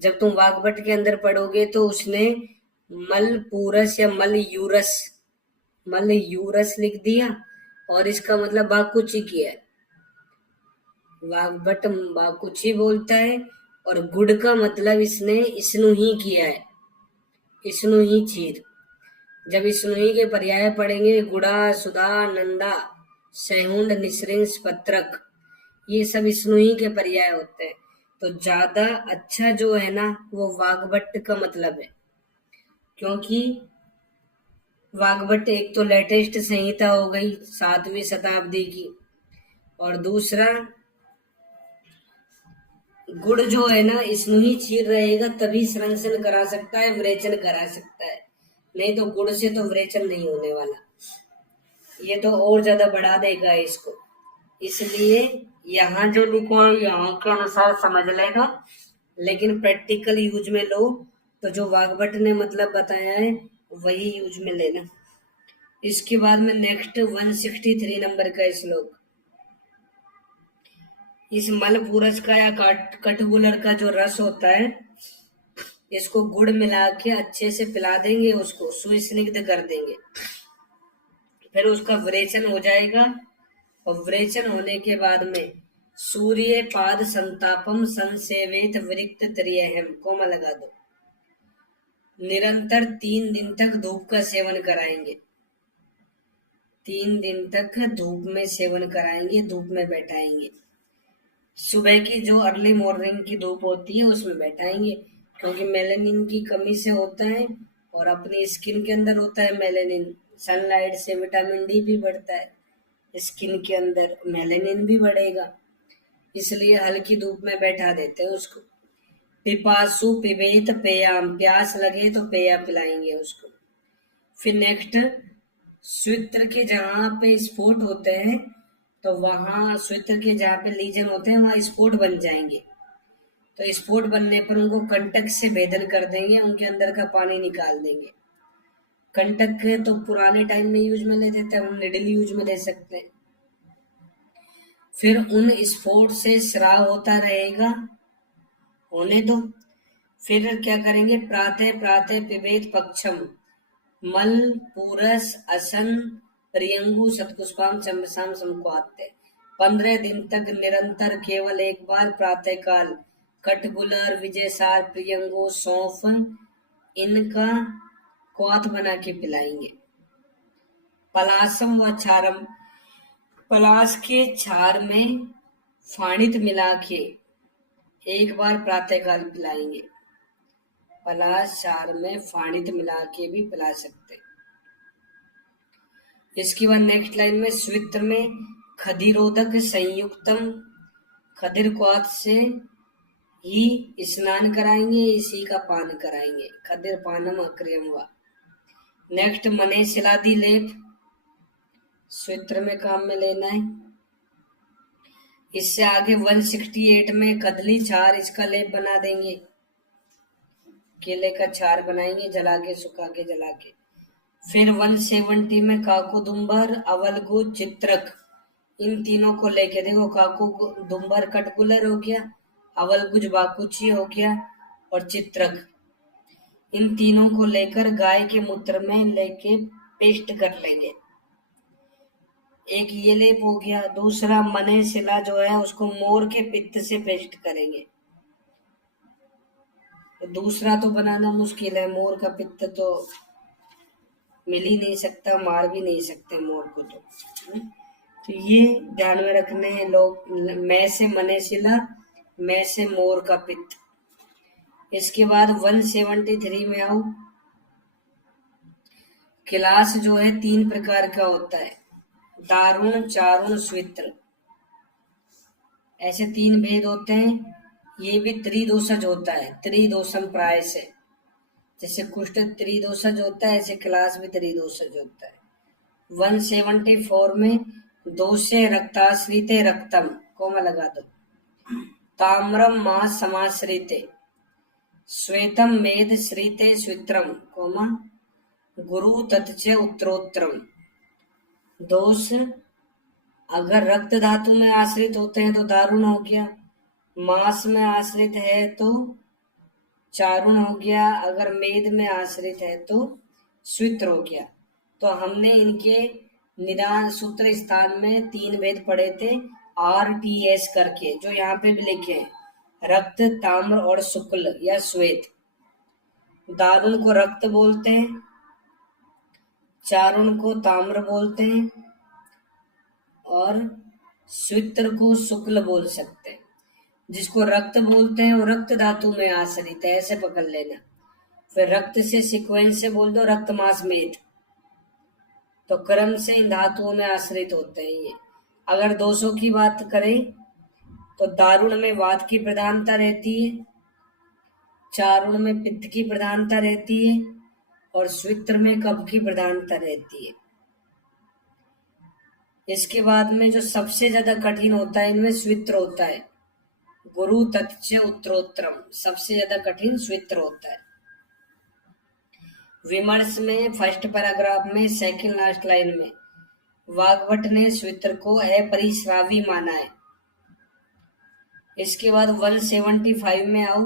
जब तुम वाग्भट के अंदर पढ़ोगे तो उसने मलपूरस या मलयूरस लिख दिया और इसका मतलब बाकुची किया है। वाग्भट बाकुची बोलता है और गुड़ का मतलब इसने इसनु ही किया है, इसनु ही चीर। जब इसनु ही के पर्याय पढ़ेंगे गुड़ा सुधा नंदा सहुंड निसृंस पत्रक, ये सब इसनु ही के पर्याय होते हैं। तो ज्यादा अच्छा जो है ना वो वाग्भट का मतलब है, क्योंकि वाग्भट एक तो लेटेस्ट संहिता हो गई 7वीं शताब्दी की, और दूसरा गुड़ जो है ना इसमें ही चीर रहेगा तभी स्रंसन करा सकता है, विरेचन करा सकता है, नहीं तो गुड़ से तो विरेचन नहीं होने वाला, ये तो और ज्यादा बढ़ा देगा इसको। इसलिए यहाँ जो लिखा है यहाँ के अनुसार समझ लेगा, लेकिन प्रैक्टिकल यूज में लो तो जो वाग्भट ने मतलब बताया है वही यूज में लेना। इसके बाद में नेक्स्ट 163 नंबर का श्लोक। इस मलपूरस का या कठगुलर का जो रस होता है इसको गुड़ मिला के अच्छे से पिला देंगे, उसको सुस्निग्ध कर देंगे, फिर उसका विरेचन हो जाएगा, और विरेचन होने के बाद में सूर्य पाद संतापम संसेवित विरिक्त त्रियहम कोमा लगा दो। निरंतर 3 दिन तक धूप का सेवन कराएंगे, 3 दिन तक धूप में सेवन कराएंगे, धूप में बैठाएंगे। सुबह की जो अर्ली मॉर्निंग की धूप होती है उसमें बैठाएंगे, क्योंकि मेलानिन की कमी से होता है और अपनी स्किन के अंदर होता है मेलानिन। सनलाइट से विटामिन डी भी बढ़ता है, स्किन के अंदर मेलानिन भी बढ़ेगा, इसलिए हल्की धूप में बैठा देते हैं उसको। पिपासु पिबेत पेयाम, प्यास लगे तो पेया पिलाएंगे उसको। फिर नेक्स्ट स्वित्र के जहाँ पे स्पॉट होते हैं तो वहां स्वित्र के जहाँ पे लीजन होते हैं वहां स्पॉट बन जाएंगे, तो स्पॉट बनने पर उनको कंटक से भेदन कर देंगे, उनके अंदर का पानी निकाल देंगे। कंटक तो पुराने टाइम में यूज में लेते थे, हम निडल यूज में ले सकते हैं। फिर उन स्पॉट से स्राव होता रहेगा, होने दो। फिर क्या करेंगे, प्रातः प्रातः पिबेत पक्षम मल पूरस असन प्रियंगु सतपुष्पाम चंबसाम समक्वात्य। 15 दिन तक निरंतर केवल एक बार प्रातः काल कठगुलर विजयसार प्रियंगु सौंफ इनका क्वाथ बना के पिलाएंगे। पलासम व छारम, पलास के छार में फाणित मिला के एक बार प्रातः काल पिलाएंगे, पलास छार में फाणित मिला के भी पिला सकते। इसके बाद नेक्स्ट लाइन में स्वित्र में खदिरोधक संयुक्तम, खदिर क्वाथ से ही स्नान कराएंगे, इसी का पान कराएंगे, खदिर पानम अक्रियम वा। नेक्स्ट मने शिलादि लेप स्वित्र में काम में लेना है। इससे आगे 168 में कदली छार, इसका लेप बना देंगे, केले का छार बनाएंगे जला के, सुखा के जला के। फिर 170 में काकोदुम्बर अवलगु चित्रक, इन तीनों को लेके देखो, काकोदुम्बर कठगुलर हो गया, अवलगुज बाकुची हो गया और चित्रक, इन तीनों को लेकर गाय के मूत्र में लेके पेस्ट कर लेंगे। एक ये लेप हो गया। दूसरा मने शिला जो है उसको मोर के पित्त से पेस्ट करेंगे। तो दूसरा तो बनाना मुश्किल है, मोर का पित्त तो मिल ही नहीं सकता, मार भी नहीं सकते मोर को तो। तो ये ध्यान में रखने हैं लोग, मैं से मने शिला, मैं से मोर का पित्त। इसके बाद 173 में आओ। क्लास जो है 3 प्रकार का होता है, दारुण, चारुण, स्वित्र, ऐसे 3 भेद होते हैं। ये भी त्रिदोषज होता है, त्रिदोषम प्राय से। जैसे कुष्ठ त्रिदोषज होता है, ऐसे क्लास भी त्रिदोषज होता है। 174 में दोषे रक्ताश्रिते रक्तम, कोमा लगा दो, ताम्रम मां समाश्रिते, श्वेतम मेद श्रीते स्वित्रम, कोमा गुरु तत्च उत्तरोत्तरम। दोष अगर रक्त धातु में आश्रित होते हैं तो दारुण हो गया, मांस में आश्रित है तो चारुण हो गया, अगर मेद में आश्रित है तो स्वित्र हो गया। तो हमने इनके निदान सूत्र स्थान में 3 भेद पढ़े थे, RTS करके, जो यहाँ पे भी लिखे हैं, रक्त, ताम्र और शुक्ल या श्वेत। दारुण को रक्त बोलते हैं, चारुण को ताम्र बोलते हैं और स्वित्र को शुक्ल बोल सकते हैं। जिसको रक्त बोलते हैं वो रक्त धातु में आश्रित है, ऐसे पकड़ लेना। फिर रक्त से सीक्वेंस से बोल दो, रक्त, मांस, मेद, तो क्रम से इन धातुओं में आश्रित होते हैं ये। अगर दोषों की बात करें तो दारुण में वात की प्रधानता रहती है, चारुण में पित्त की प्रधानता रहती है और स्वित्र में कफ की प्रधानता रहती है। इसके बाद में जो सबसे ज्यादा कठिन होता है इनमें स्वित्र होता है, गुरु तत्च उत्तरोत्तरम, सबसे ज्यादा कठिन स्वित्र होता है। विमर्श में फर्स्ट पैराग्राफ में सेकंड लास्ट लाइन में वाग्भट ने स्वित्र को अपरिश्रावी माना है। इसके बाद 175 में आओ,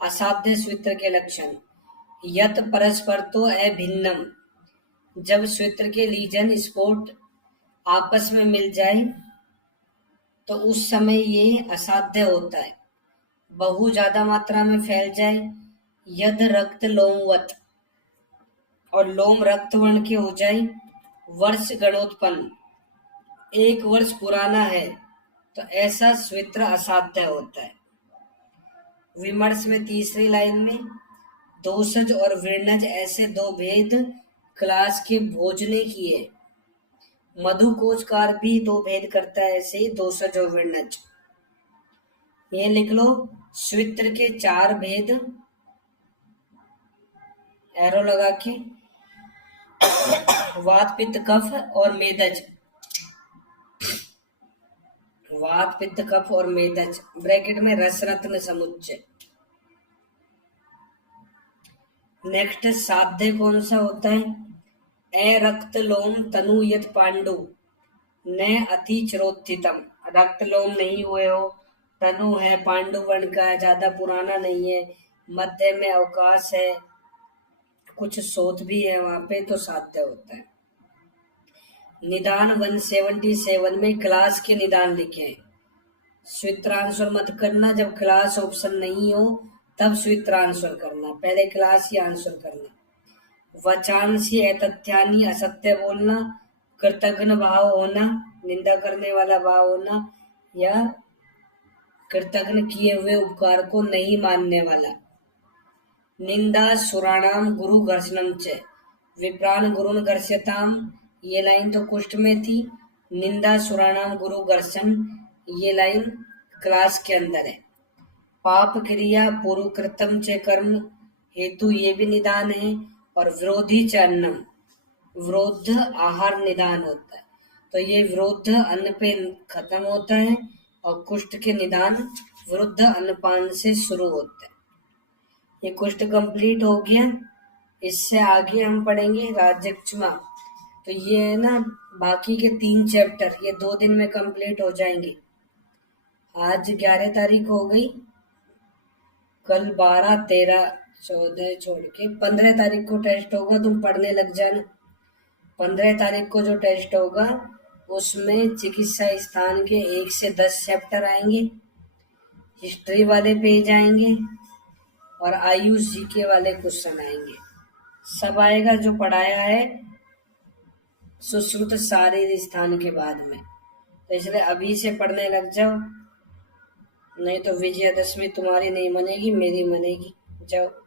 असाध्य स्वित्र के लक्षण। यत परस्पर तो अभिन्नम, जब स्वित्र के लीजन स्पोर्ट आपस में मिल जाए तो उस समय ये असाध्य होता है। बहु ज्यादा मात्रा में फैल जाए, यद रक्त लोमवत, और लोम रक्त वर्ण के हो जाए, वर्ष गणोत्पन्न, 1 वर्ष पुराना है, तो ऐसा स्वित्र असाध्य होता है। विमर्श में तीसरी लाइन में दोषज और वृणज ऐसे 2 भेद क्लास के भोजने किए। मधुकोशकार भी 2 भेद करता है, ऐसे ही दोषज और वृणज। ये लिख लो, स्वित्र के 4 भेद, एरो लगा के, वात, पित्त, कफ और मेदज। वात, पित्त, कफ और मेदज, ब्रैकेट में रस रत्न समुच्चय। नेक्स्ट साध्य कौन सा होता है? ए रक्त लोम तनु यत पांडु न अति चिरोत्थितम, रक्त लोम नहीं हुए हो, तनु है, पांडु वर्ण का है, ज्यादा पुराना नहीं है, मध्य में अवकाश है, कुछ शोध भी है वहां पे, तो साध्य होता है। निदान 177 में क्लास के निदान लिखे। स्वित्र आंसर मत करना, जब क्लास ऑप्शन नहीं हो तब स्वित्र आंसर करना, पहले क्लास ही आंसर करना। वचांसी अतथ्यानी, असत्य बोलना, कृतघ्न भाव होना, निंदा करने वाला भाव होना, या कृतघ्न किए हुए उपकार को नहीं मानने वाला। निंदा सुराणाम गुरु घर्षणम च, विप्रान गुरुन घर्ष्यताम, ये लाइन तो कुष्ठ में थी। निंदा सुराणाम गुरु घर्षण, ये लाइन क्लास के अंदर है। पाप क्रिया पूर्व कृतम च कर्म हेतु, ये भी निदान है। और विरोधी च अन्नम, विरोध आहार निदान होता है, तो ये विरोध अन्न पे खत्म होता है और कुष्ठ के निदान विरुद्ध अन्नपान से शुरू होते हैं। ये कुष्ठ कंप्लीट हो गया। इससे आगे हम पढ़ेंगे राज्यक्षमा। तो ये है ना, बाकी के 3 चैप्टर ये 2 दिन में कंप्लीट हो जाएंगे। आज 11 तारीख हो गई, कल 12, 13, 14 छोड़ के 15 तारीख को टेस्ट होगा, तुम पढ़ने लग जाना। 15 तारीख को जो टेस्ट होगा उसमें चिकित्सा स्थान के 1 से 10 चैप्टर आएंगे, हिस्ट्री वाले पेज आएंगे और आयुष जीके वाले क्वेश्चन आएंगे। सब आएगा जो पढ़ाया है सुश्रुत शारीर स्थान के बाद में। तो इसलिए अभी से पढ़ने लग जाओ, नहीं तो विजयदशमी तुम्हारी नहीं मनेगी, मेरी मनेगी। जाओ।